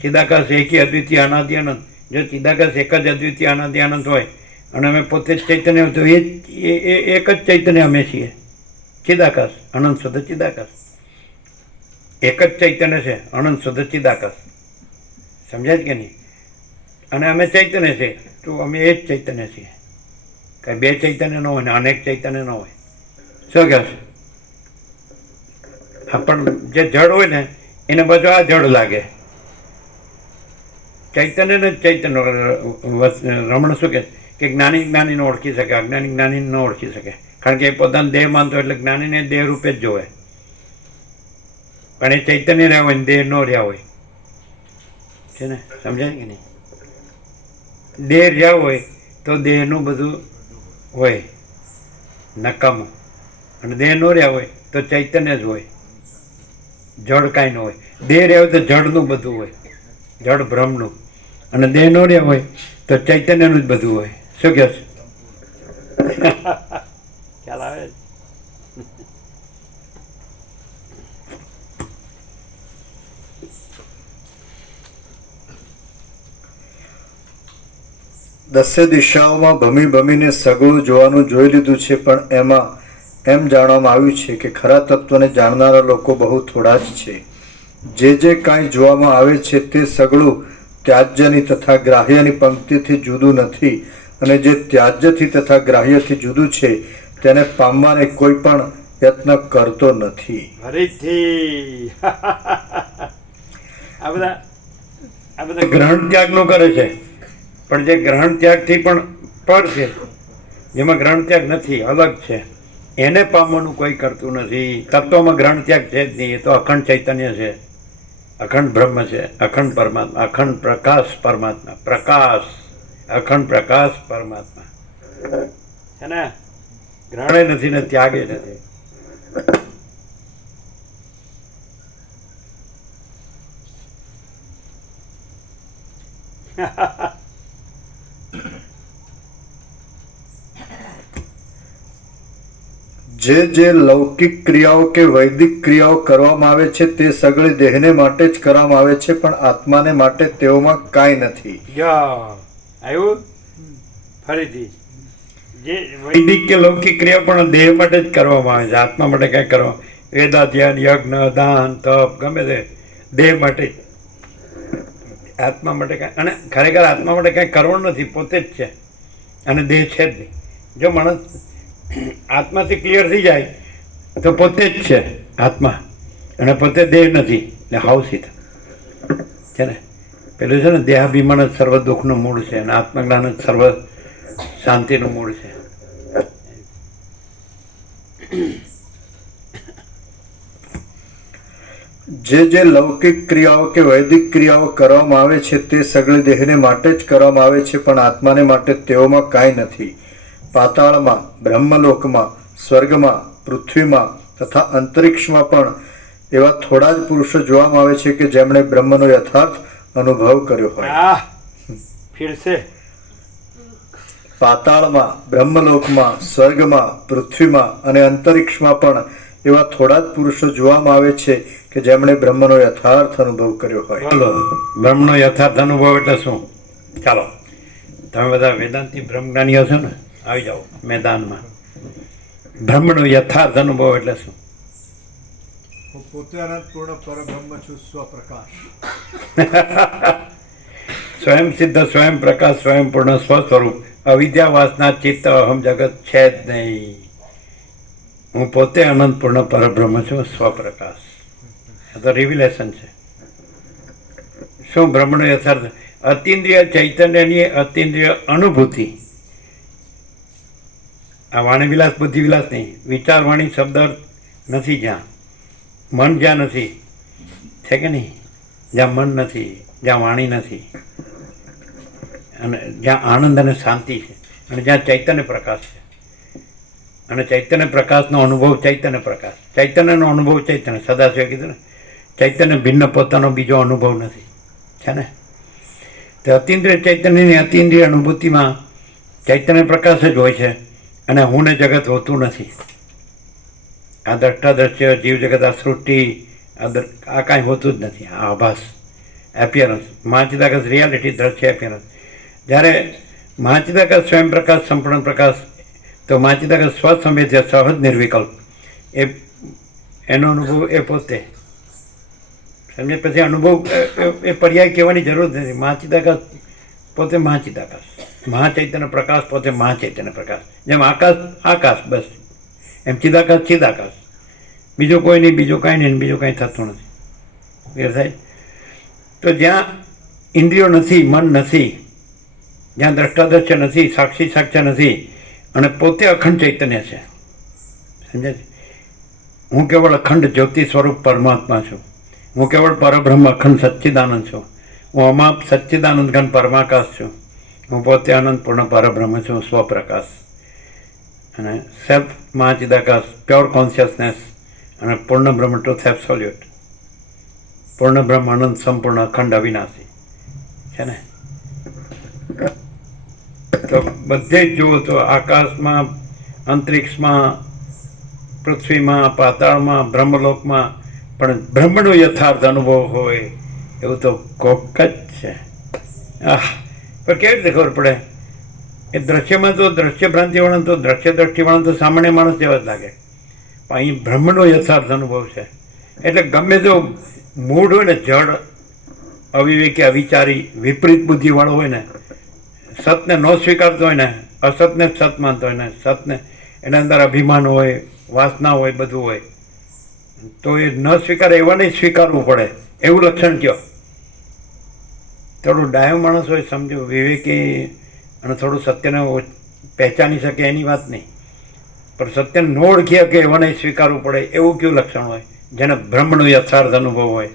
ચિદાકાશ એકી અદ્વિતીય અનાદિ અનંત. જો ચિદાકાશ એક જ અદ્વિતીય અનાદિ અનંત હોય અને અમે પોતે જ ચૈતન્ય હોય તો એ એક જ ચૈતન્ય અમે છીએ. ચિદાકાશ અનંત શુદ્ધ ચિદાકાશ એક જ ચૈતન્ય છે, અનંત શુદ્ધ ચિદાકાશ. સમજાય કે નહીં? અને અમે ચૈતન્ય છીએ તો અમે એ જ ચૈતન્ય છીએ. કાંઈ બે ચૈતન્ય ન હોય ને અનેક ચૈતન્ય ન હોય. શું કહે છે? પણ જે જડ હોય ને એને પાછું આ જડ લાગે. ચૈતન્ય ને ચૈતન્ય. રમણ શું કહે કે જ્ઞાની જ્ઞાનીને ઓળખી શકે, અજ્ઞાની જ્ઞાનીને ન ઓળખી શકે. કારણ કે એ પોતાનો દેહ માનતો એટલે જ્ઞાનીને દેહ રૂપે જ જોવે. પણ એ ચૈતન્ય રહ્યા હોય ને દેહ ન રહ્યા હોય છે ને. સમજાય કે નહીં? દેહ રહ્યા હોય તો દેહનું બધું હોય નકામું, અને દેહ ન રહ્યા હોય તો ચૈતન્ય જ હોય, જડ કાંઈ ન હોય. દેહ રહ્યા હોય તો જડનું બધું હોય, જડ બ્રહ્મનું. અને દેહ ન રહ્યા હોય તો ચૈતન્યનું જ બધું હોય. શું કહે છે? ખ્યાલ આવે? દસે દિશાઓમાં ભમી ભમીને સગળું જોવાનું જોઈ લીધું છે, પણ એમાં એમ જાણવામાં આવ્યું છે કે ખરા તત્વને જાણનારા લોકો બહુ થોડા જ છે. જે કાંઈ જોવામાં આવે છે તે સગળું ત્યાજ્યની તથા ગ્રાહ્યની પંક્તિથી જુદું નથી, અને જે ત્યાજ્યથી તથા ગ્રાહ્યથી જુદું છે તેને પામવાને કોઈ પણ યત્ન કરતો નથી. ફરીથી આ બધા ગ્રહણ ત્યાગનું કરે છે, પણ જે ગ્રહણ ત્યાગથી પણ પર છે, જેમાં ગ્રહણ ત્યાગ નથી, અલગ છે, એને પામવાનું કોઈ કરતું નથી. તત્વમાં ગ્રહણ ત્યાગ છે જ નહીં. એ તો અખંડ ચૈતન્ય છે, અખંડ બ્રહ્મ છે, અખંડ પરમાત્મા, અખંડ પ્રકાશ પરમાત્મા, પ્રકાશ, અખંડ પ્રકાશ પરમાત્મા છે ને. ગ્રહણે નથી ને ત્યાગે નથી. જે લૌકિક ક્રિયાઓ કે વૈદિક ક્રિયાઓ કરવામાં આવે છે તે સગળી દેહને માટે જ કરવામાં આવે છે, પણ આત્માને માટે તેઓમાં કાંઈ નથી. આવ્યું ફરીથી. જે વૈદિક કે લૌકિક ક્રિયા પણ દેહ માટે જ કરવામાં આવે છે, આત્મા માટે કાંઈ કરવા. વેદાધ્યાન, યજ્ઞ, દાન, તપ ગમે તે દેહ માટે જ, આત્મા માટે કાંઈ. અને ખરેખર આત્મા માટે કાંઈ કરવાનું નથી, પોતે જ છે, અને દેહ છે જ નહીં. જો માણસ આત્માથી ક્લિયર થઈ જાય તો પોતે જ છે આત્મા, અને પોતે દેહ નથી. એટલે હાવ સીધા છે ને. પેલું છે ને, દેહાભિમાન જ સર્વ દુઃખનું મૂળ છે, અને આત્મજ્ઞાન જ સર્વ શાંતિનું મૂળ છે. જે લૌકિક ક્રિયાઓ કે વૈદિક ક્રિયાઓ કરવામાં આવે છે તે સગળી દેહને માટે જ કરવામાં આવે છે, પણ આત્માને માટે તેઓમાં કાંઈ નથી. પાતાળમાં, બ્રહ્મલોકમાં, સ્વર્ગમાં, પૃથ્વીમાં તથા અંતરિક્ષમાં પણ એવા થોડા જ પુરુષો જોવામાં આવે છે કે જેમણે બ્રહ્મનો યથાર્થ અનુભવ કર્યો હોય. પાતાળમાં, બ્રહ્મલોકમાં, સ્વર્ગમાં, પૃથ્વીમાં અને અંતરિક્ષમાં પણ એવા થોડા જ પુરુષો જોવામાં આવે છે કે જેમણે બ્રહ્મનો યથાર્થ અનુભવ કર્યો હોય. બોલો, બ્રહ્મનો યથાર્થ અનુભવ એટલે શું? ચાલો, તમે બધા વેદાંતી બ્રહ્મજ્ઞાનીઓ છો ને, આવી જાઓ મેદાનમાં. બ્રહ્મનો યથાર્થ અનુભવ એટલે શું? હું પોતે અનંતપૂર્ણ પરબ્રહ્મ છું, સ્વપ્રકાશ. સ્વયં સિદ્ધ, સ્વયં પ્રકાશ, સ્વયં પૂર્ણ સ્વસ્વરૂપ, અવિદ્યા, વાસના, ચિત્ત, અહમ જગત છે જ નહીં. હું પોતે અનંતપૂર્ણ પરબ્રહ્મ છું, સ્વપ્રકાશ. આ તો રિવિલેશન છે. શું બ્રહ્મનો યથાર્થ? અતિન્દ્રિય ચૈતન્યની અતિન્દ્રિય અનુભૂતિ. આ વાણી વિલાસ, બુદ્ધિ વિલાસ નહીં. વિચાર, વાણી, શબ્દ નથી જ્યાં, મન જ્યાં નથી, છે કે નહીં? જ્યાં મન નથી, જ્યાં વાણી નથી, અને જ્યાં આનંદ અને શાંતિ છે, અને જ્યાં ચૈતન્ય પ્રકાશ છે, અને ચૈતન્ય પ્રકાશનો અનુભવ ચૈતન્ય પ્રકાશ, ચૈતન્યનો અનુભવ ચૈતન્ય. સદાશિવે કીધું ને, ચૈતન્ય ભિન્ન પોતાનો બીજો અનુભવ નથી, છે ને. તે અતિન્દ્રિય ચૈતન્યની અતિન્દ્રિય અનુભૂતિમાં ચૈતન્ય પ્રકાશ જ હોય છે, અને હું ને જગત હોતું નથી. આ દ્રષ્ટા દ્રશ્ય, જીવ જગત, આ સૃષ્ટિ, આ કાંઈ હોતું જ નથી. આ આભાસ, એપિયરન્સ, મહાચિદાકાશ રિયાલિટી, દ્રશ્ય, એપિયરન્સ. જ્યારે મહાચિદાકાશ સ્વયં પ્રકાશ, સંપૂર્ણ પ્રકાશ, તો મહાચિદાકાશ સ્વસંવેદ્ય, સહજ નિર્વિકલ્પ, એનો અનુભવ એ પોતે સમજે. પછી અનુભવ એ પર્યાય કહેવાની જરૂર નથી. મહાચિદાકાશ પોતે મહાચિદાકાશ, મહાચૈતન્ય પ્રકાશ પોતે મહાચૈતન્ય પ્રકાશ. જેમ આકાશ આકાશ, બસ એમ ચિદાકાશ ચિદાકાશ. બીજું કોઈ નહીં, બીજું કાંઈ નહીં, બીજું કાંઈ થતું નથી. ક્લિયર થાય? તો જ્યાં ઇન્દ્રિયો નથી, મન નથી, જ્યાં દ્રષ્ટાદ્રશ્ય નથી, સાક્ષી સાક્ષ્ય નથી, અને પોતે અખંડ ચૈતન્ય છે, સમજે છે. હું કેવળ અખંડ જ્યોતિ સ્વરૂપ પરમાત્મા છું. હું કેવળ પરબ્રહ્મ અખંડ સચ્ચિદાનંદ છું. હું અમાપ સચ્ચિદાનંદ ઘન પરમાકાશ છું. હું પોતે આનંદપૂર્ણ પરબ્રહ્મ છું, સ્વપ્રકાશ, અને સેલ્ફ મહાચિદાકાશ, પ્યોર કોન્શિયસનેસ, અને પૂર્ણ બ્રહ્મ, ટ્રુથ એબ્સોલ્યુટ, પૂર્ણ બ્રહ્મ, આનંદ, સંપૂર્ણ, અખંડ, અવિનાશી છે ને. તો બધે જ જુઓ તો આકાશમાં અંતરિક્ષમાં, પૃથ્વીમાં, પાતાળમાં, બ્રહ્મલોકમાં, પણ બ્રહ્મનો યથાર્થ અનુભવ હોય એવું તો કોક જ છે. પણ કેવી રીતે ખબર પડે? એ દ્રશ્યમાં તો દ્રશ્ય ભ્રાંતિવાળા તો દ્રશ્ય દ્રષ્ટિવાળા તો સામાન્ય માણસ જેવા જ લાગે, પણ અહીં બ્રહ્મનો યથાર્થ અનુભવ છે. એટલે ગમે તો મૂળ હોય ને, જડ, અવિવેકી, અવિચારી, વિપરીત બુદ્ધિવાળો હોય ને, સતને ન સ્વીકારતો હોય ને, અસતને જ સત માનતો હોય ને, સતને એના અંદર અભિમાન હોય, વાસના હોય, બધું હોય, તો એ ન સ્વીકારે એવા નહીં સ્વીકારવું પડે એવું લક્ષણ કયો. થોડું ડાયો માણસ હોય, સમજો, વિવેકી અને થોડું સત્યને પહેચાની શકે એની વાત નહીં, પણ સત્યને ન ઓળખી શકે એવા નહીં સ્વીકારવું પડે એવું કયું લક્ષણ હોય જેને બ્રહ્મનો યથાર્થ અનુભવ હોય?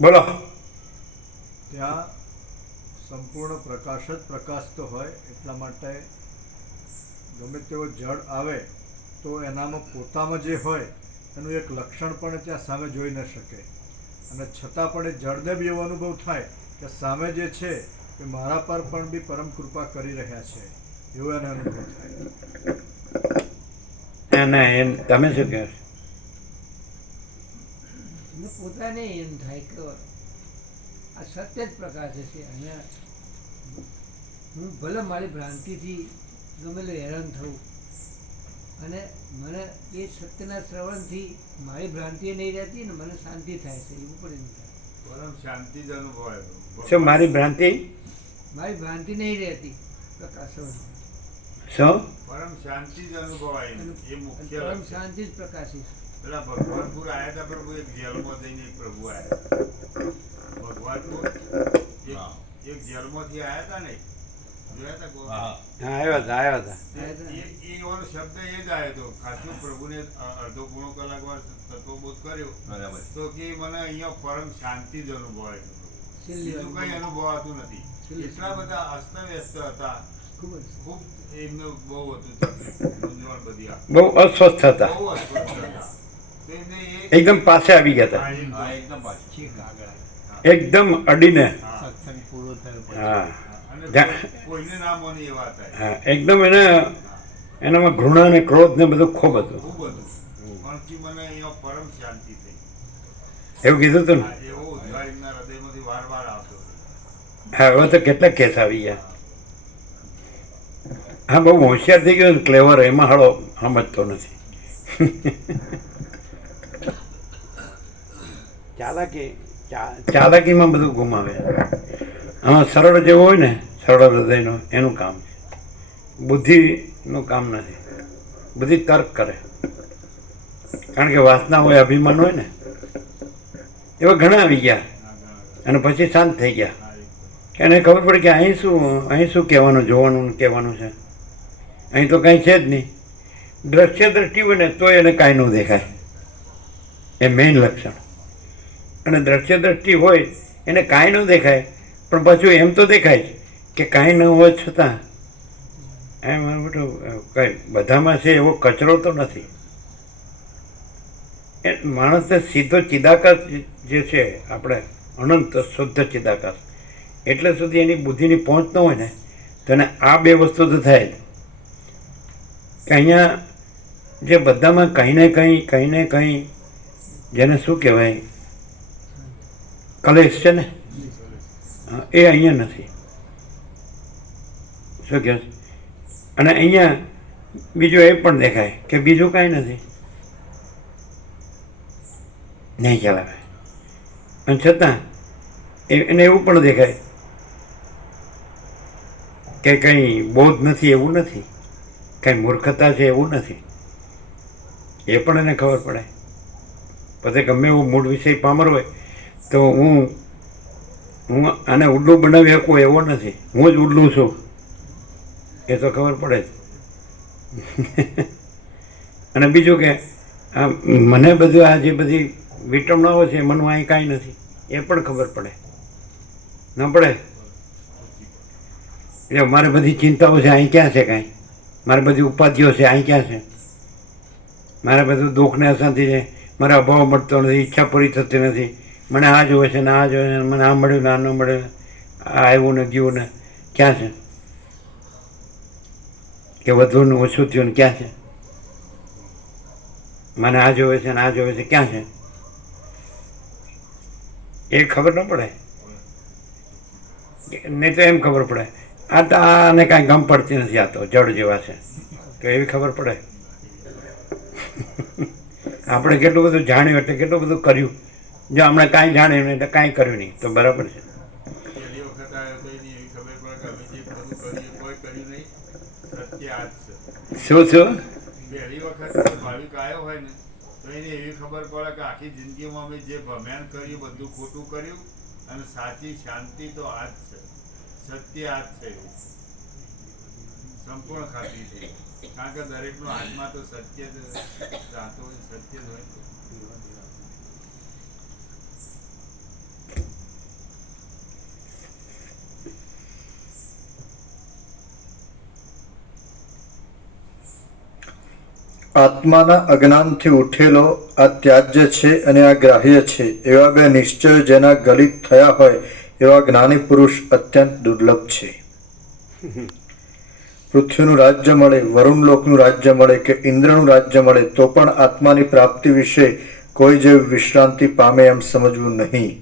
બોલો. ત્યાં સંપૂર્ણ પ્રકાશ જ પ્રકાશતો હોય, એટલા માટે ગમે તેવો જળ આવે તો એનામાં પોતામાં જે હોય એનું એક લક્ષણ પણ ત્યાં સામે જોઈ ન શકે, અને છતાં પણ એ જળને બી એવો અનુભવ થાય કે સામે જે છે એ મારા પર પણ બી પરમ કૃપા કરી રહ્યા છે એવો એને અનુભવ થાય. ના, એમ તમે શું કહો? પોતાને એમ થાય કે આ સત્ય જ પ્રકાશ છે, અને હું ભલે મારી ભ્રાંતિથી ગમે હેરાન થવું, અને મને એ સત્યના શ્રવણથી મારી ભ્રાંતિ નહીં રહેતી ને મને શાંતિ થાય છે, એવું પણ એમ થાય. પરમ શાંતિ જ અનુભવાય. શું મારી ભ્રાંતિ? મારી ભ્રાંતિ નહીં રહેતી પ્રકાશ શ્રવણ. શું? પરમ શાંતિ જ અનુભવાય, એ મુખ્ય પરમ લક્ષણ. શાંતિ જ પ્રકાશી. પેલા ભગવાનપુર આવ્યા હતા પ્રભુ, એક જેલમાં જઈને એક પ્રભુ આવ્યા. ભગવાનપુર એક જેલમાંથી આવ્યા હતા ને, જોયા હતા કોઈ? હા, આવ્યા હતા. એ એવાનો શબ્દ એ જ આવ્યો હતો. ખાસું પ્રભુને અડધો પોણો કલાક વાર તત્વબોધ કર્યો તો કે મને અહીંયા પરમ શાંતિ જ અનુભવાય છે, બીજું કઈ અનુભવાતું નથી. એટલા બધા અસ્તવ્યસ્ત હતા, ખૂબ એમનું બહુ હતું તકલીફ, મૂંઝવણ બધી, બહુ અસ્વસ્થ હતા, બહુ અસ્વસ્થ હતા. તો એમને એકદમ પાસે આવી ગયા હતા, એકદમ અડીને. હા, કોઈને ના માની એવા હતા, હા, એકદમ એનામાં ઘૃણા ને ક્રોધ ને બધું ખૂબ હતું. ખૂબ હતું. પણ કે મને અહીંયા પરમ શાંતિ થઈ, એવું કીધું હતું ને. એવો ઉદ્ધાર એમના હૃદયમાંથી વાર વાર આવતો. હા, હવે તો કેટલા કેસ આવી ગયા. હા, બહુ હોશિયાર થઈ ગયો, ક્લેવર, એમાં હાળો સમજતો નથી. ચાલાકીમાં બધું ગુમાવે. આમાં સરળ જેવો હોય ને, સરળ હૃદયનો, એનું કામ છે. બુદ્ધિનું કામ નથી. બુદ્ધિ તર્ક કરે, કારણ કે વાસના હોય, અભિમાન હોય ને, એવા ઘણા આવી ગયા અને પછી શાંત થઈ ગયા. એને ખબર પડી કે અહીં શું કહેવાનું, જોવાનું કહેવાનું છે, અહીં તો કાંઈ છે જ નહીં. દ્રશ્ય દ્રષ્ટિ હોય ને તો એને કાંઈ ન દેખાય, એ મેઇન લક્ષણ. અને દ્રશ્ય દ્રષ્ટિ હોય એને કાંઈ ન દેખાય, પણ પાછું એમ તો દેખાય કે કાંઈ ન હોય છતાં એમ બધું કંઈ બધામાં છે એવો કચરો તો નથી. એ માણસને સીધો ચિદાકાશ જે છે આપણે, અનંત શુદ્ધ ચિદાકાશ, એટલે સુધી એની બુદ્ધિની પહોંચ ન હોય ને તો એને આ બે વસ્તુ તો થાય જ કે અહીંયા જે બધામાં કંઈ ને કંઈ જેને શું કહેવાય, કલેશ છે ને, એ અહીંયા નથી. શું કહે? અને અહીંયા બીજું એ પણ દેખાય કે બીજું કાંઈ નથી, નહીં ચલાવે. અને છતાં એને એવું પણ દેખાય કે કંઈ બોધ નથી, એવું નથી, કંઈ મૂર્ખતા છે એવું નથી, એ પણ એને ખબર પડે. પછી ગમે એવું મૂળ વિષય પામર હોય તો હું આને ઉલ્લું બનાવી શકું એવો નથી, હું જ ઉલ્લું છું, એ તો ખબર પડે જ. અને બીજું કે મને બધું આ જે બધી વિટમણાઓ છે એમાંનું અહીં કાંઈ નથી, એ પણ ખબર પડે. ન પડે? એટલે મારે બધી ચિંતાઓ છે અહીં ક્યાં છે કાંઈ, મારે બધી ઉપાધિઓ છે અહીં ક્યાં છે, મારે બધું દુઃખને અશાંતિ છે, મારે અભાવ મળતો નથી, ઈચ્છા પૂરી થતી નથી, મને આ જોવે છે ને આ જોવે છે, મને આ મળ્યું ને આ ન મળ્યું, આ આવ્યું ને ગયું ને, ક્યાં છે? કે વધુનું ઓછું થયું ને ક્યાં છે? મને આ જોવે છે ને આ જોવે છે, ક્યાં છે એ ખબર ન પડે. નહીં તો એમ ખબર પડે આ તો આને કાંઈ ગમ પડતી નથી, આ તો જડ જેવા છે, તો એવી ખબર પડે. આપણે કેટલું બધું જાણ્યું એટલે કેટલું બધું કર્યું. જો હમણાં કાંઈ જાણ્યું નહીં એટલે કાંઈ કર્યું નહીં તો બરાબર છે. પહેલી વખત આવ્યો તો એની એવી ખબર પડે કે અમે જે બધું કર્યું કોઈ કર્યું નહીં, સત્ય આ જ છે. શું શું પહેલી વખત ભાવિક આવ્યો હોય ને તો એને એવી ખબર પડે કે આખી જિંદગીમાં અમે જે ભમેણ કર્યું બધું ખોટું કર્યું અને સાચી શાંતિ તો આ જ છે, સત્ય આ જ છે. સંપૂર્ણ ખાતરી છે, કારણ કે દરેકનો આત્મા તો સત્ય જ જાતો હોય, સત્ય જ હોય. આત્માના અજ્ઞાનથી ઉઠેલો આ ત્યાજ્ય છે અને આ ગ્રાહ્ય છે, એવા બે નિશ્ચયો જેના ગલિત થયા હોય એવા જ્ઞાની પુરુષ અત્યંત દુર્લભ છે. પૃથ્વીનું રાજ્ય મળે, વરુણલોકનું રાજ્ય મળે કે ઇન્દ્રનું રાજ્ય મળે તો પણ આત્માની પ્રાપ્તિ વિશે કોઈ જેવી વિશ્રાંતિ પામે એમ સમજવું નહીં.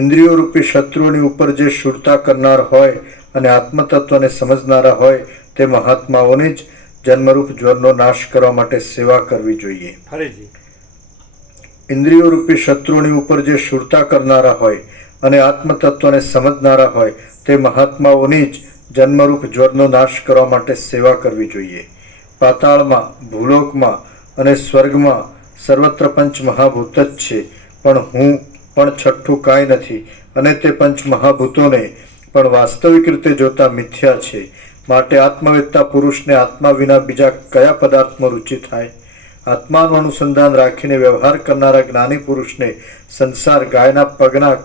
ઇન્દ્રિયો રૂપી શત્રુઓની ઉપર જે શૂરતા કરનાર હોય અને આત્મતત્વને સમજનારા હોય તે મહાત્માઓની જ જન્મરૂપ જ્વરનો નાશ કરવા માટે સેવા કરવી જોઈએ. ફરીથી ઇન્દ્રિયો રૂપી શત્રુઓની ઉપર જે શૂરતા કરનારા હોય અને આત્મતત્વને સમજનારા હોય તે મહાત્માઓની જ જન્મરૂપ જ્વરનો નાશ કરવા માટે સેવા કરવી જોઈએ. પાતાળમાં, ભૂલોકમાં અને સ્વર્ગમાં સર્વત્ર પંચ મહાભૂત જ છે, પણ હું પણ છઠ્ઠું કાંઈ નથી અને તે પંચ મહાભૂતોને પણ વાસ્તવિક રીતે જોતા મિથ્યા છે. માટે આત્મવેત્તા પુરુષને આત્મા વિના બીજા કયા પદાર્થમાં રુચિ થાય? આત્માનું અનુસંધાન રાખીને વ્યવહાર કરનારા જ્ઞાની પુરુષને સંસાર ગાયના પગલાના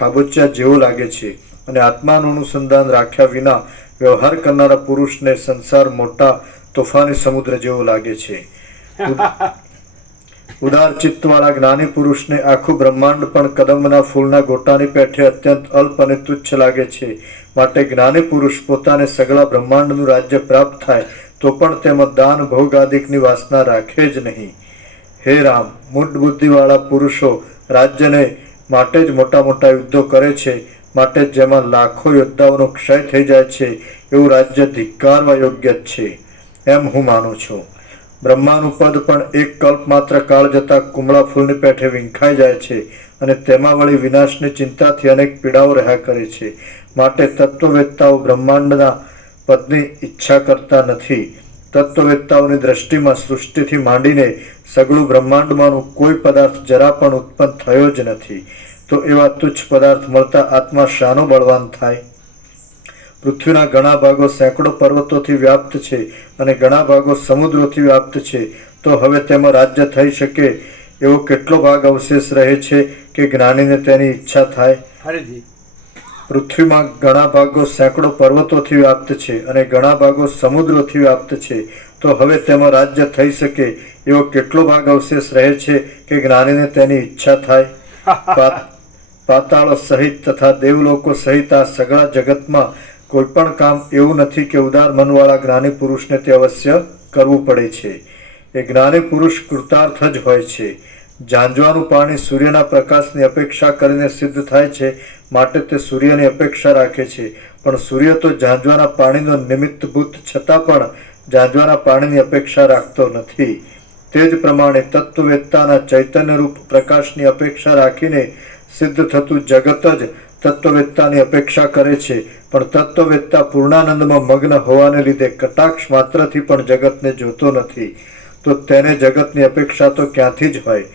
ખાબોચિયા જેવો લાગે છે અને આત્માનું અનુસંધાન રાખ્યા વિના વ્યવહાર કરનારા પુરુષને સંસાર મોટા તોફાની સમુદ્ર જેવો લાગે છે. ઉદાર ચિત્તવાળા જ્ઞાની પુરુષને આખું બ્રહ્માંડ પણ કદંબના ફૂલના ગોટાની પેઠે અત્યંત અલ્પ અને તુચ્છ લાગે છે. માટે જ્ઞાની પુરુષ પોતાને સગળા બ્રહ્માંડનું રાજ્ય પ્રાપ્ત થાય તો પણ તેમાં દાન ભોગ આદિકની વાસના રાખે જ નહીં. હે રામ, મૂઢ બુદ્ધિવાળા પુરુષો રાજ્યને માટે જ મોટા મોટા યુદ્ધો કરે છે. માટે જેમાં લાખો યોદ્ધાઓનો ક્ષય થઈ જાય છે એવું રાજ્ય ધિક્કારવા યોગ્ય જ છે એમ હું માનું છું. બ્રહ્માનું પદ પણ એક કલ્પ માત્ર કાળ જતા કુમળા ફૂલની પેઠે વિંખાઈ જાય છે અને તેમાં વળી વિનાશની ચિંતાથી અનેક પીડાઓ રહ્યા કરે છે. માટે તત્વવેત્તાઓ બ્રહ્માંડના પદની ઈચ્છા કરતા નથી. તત્વવેત્તાઓની દ્રષ્ટિમાં સૃષ્ટિથી માંડીને સગળું બ્રહ્માંડમાંનું કોઈ પદાર્થ જરા પણ ઉત્પન્ન થયો જ નથી. તો એવા તુચ્છ પદાર્થ મળતા આત્મા શાનો બળવાન થાય? પૃથ્વીના ઘણા ભાગો સેંકડો પર્વતોથી વ્યાપ્ત છે અને ઘણા ભાગો સમુદ્રોથી વ્યાપ્ત છે. તો હવે તેમાં રાજ્ય થઈ શકે એવો કેટલો ભાગ અવશેષ રહે છે કે જ્ઞાનીને તેની ઈચ્છા થાય? ફરીથી પૃથ્વીમાં ઘણા ભાગો સેંકડો પર્વતોથી વ્યાપ્ત છે અને ઘણા ભાગો સમુદ્રોથી વ્યાપ્ત છે. તો હવે તેમાં રાજ્ય થઈ શકે એવો કેટલો ભાગ અવશેષ રહે છે કે જ્ઞાનીને તેની ઈચ્છા થાય? પાતાળો સહિત તથા દેવલોકો સહિત આ સગળા જગતમાં કોઈ પણ કામ એવું નથી કે ઉદાર મનવાળા જ્ઞાની પુરુષને તે અવશ્ય કરવું પડે છે. એ જ્ઞાની પુરુષ કૃતાર્થ જ હોય છે. ઝાંઝવાનું પાણી સૂર્યના પ્રકાશની અપેક્ષા કરીને સિદ્ધ થાય છે, માટે તે સૂર્યની અપેક્ષા રાખે છે. પણ સૂર્ય તો ઝાંઝવાના પાણીનો નિમિત્તભૂત છતાં પણ ઝાંઝવાના પાણીની અપેક્ષા રાખતો નથી. તે જ પ્રમાણે તત્વવેત્તાના ચૈતન્યરૂપ પ્રકાશની અપેક્ષા રાખીને સિદ્ધ થતું જગત જ તત્વવેત્તાની અપેક્ષા કરે છે. પણ તત્વવેત્તા પૂર્ણાનંદમાં મગ્ન હોવાને લીધે કટાક્ષ માત્રથી પણ જગતને જોતો નથી. તો તેને જગતની અપેક્ષા તો ક્યાંથી જ હોય?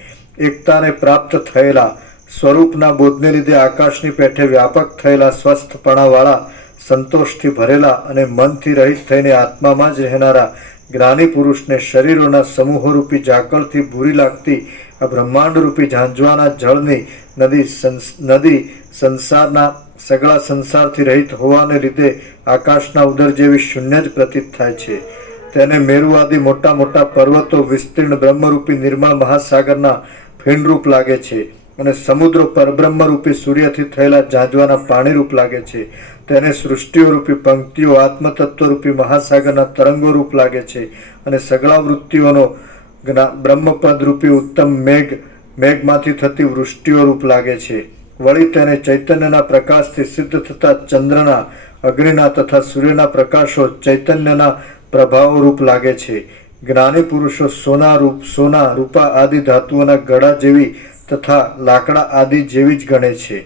એકતાને પ્રાપ્ત થયેલા, સ્વરૂપના બોધને લીધે આકાશની પેઠે વ્યાપક થયેલા, સ્વસ્થપણાવાળા, સંતોષથી ભરેલા અને મનથી રહિત થઈને આત્મામાં જ રહેનારા જ્ઞાની પુરુષને શરીરોના સમૂહરૂપી ઝાકળથી ભૂરી લાગતી આ બ્રહ્માંડરૂપી ઝાંઝવાના જળની નદી સંસારના સગળા સંસારથી રહિત હોવાને લીધે આકાશના ઉદર જેવી શૂન્ય જ પ્રતીત થાય છે. તેને મેરુઆદિ મોટા મોટા પર્વતો વિસ્તીર્ણ બ્રહ્મરૂપી નિર્મળ મહાસાગરના ફીણરૂપ લાગે છે. અને સમુદ્ર પરબ્રહ્મરૂપી સૂર્યથી થયેલા જાજવાના પાણીરૂપ લાગે છે. તેને સૃષ્ટિઓરૂપી પંક્તિઓ આત્મતત્વરૂપી મહાસાગરના તરંગોરૂપ લાગે છે અને સગળા વૃત્તિઓનો બ્રહ્મપદરૂપી ઉત્તમ મેઘમાંથી થતી વૃષ્ટિઓરૂપ લાગે છે. વળી તેને ચૈતન્યના પ્રકાશથી સિદ્ધ થતા ચંદ્રના, અગ્નિના તથા સૂર્યના પ્રકાશો ચૈતન્યના પ્રભાવો રૂપ લાગે છે. જ્ઞાની પુરુષો સોના, રૂપા આદિ ધાતુઓના ગળા જેવી તથા લાકડા આદિ જેવી જ ગણે છે.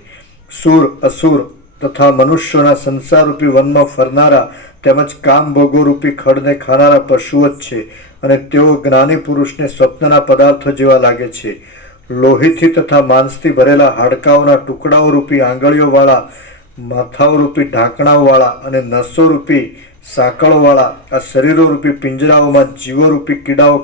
સુર, અસુર તથા મનુષ્યોના સંસારરૂપી વનમાં ફરનારા તેમજ કામભોગોરૂપી ખડને ખાનારા પશુઓ જ છે અને તેઓ જ્ઞાની પુરુષને સ્વપ્નના પદાર્થો જેવા લાગે છે. લોહીથી તથા માંસથી ભરેલા હાડકાઓના ટુકડાઓરૂપી આંગળીઓવાળા, માથાઓરૂપી ઢાંકણાઓવાળા અને નસોરૂપી સાંકળોવાળા આ શરીરોરૂપી પિંજરાઓમાં જીવોરૂપી કીડાઓ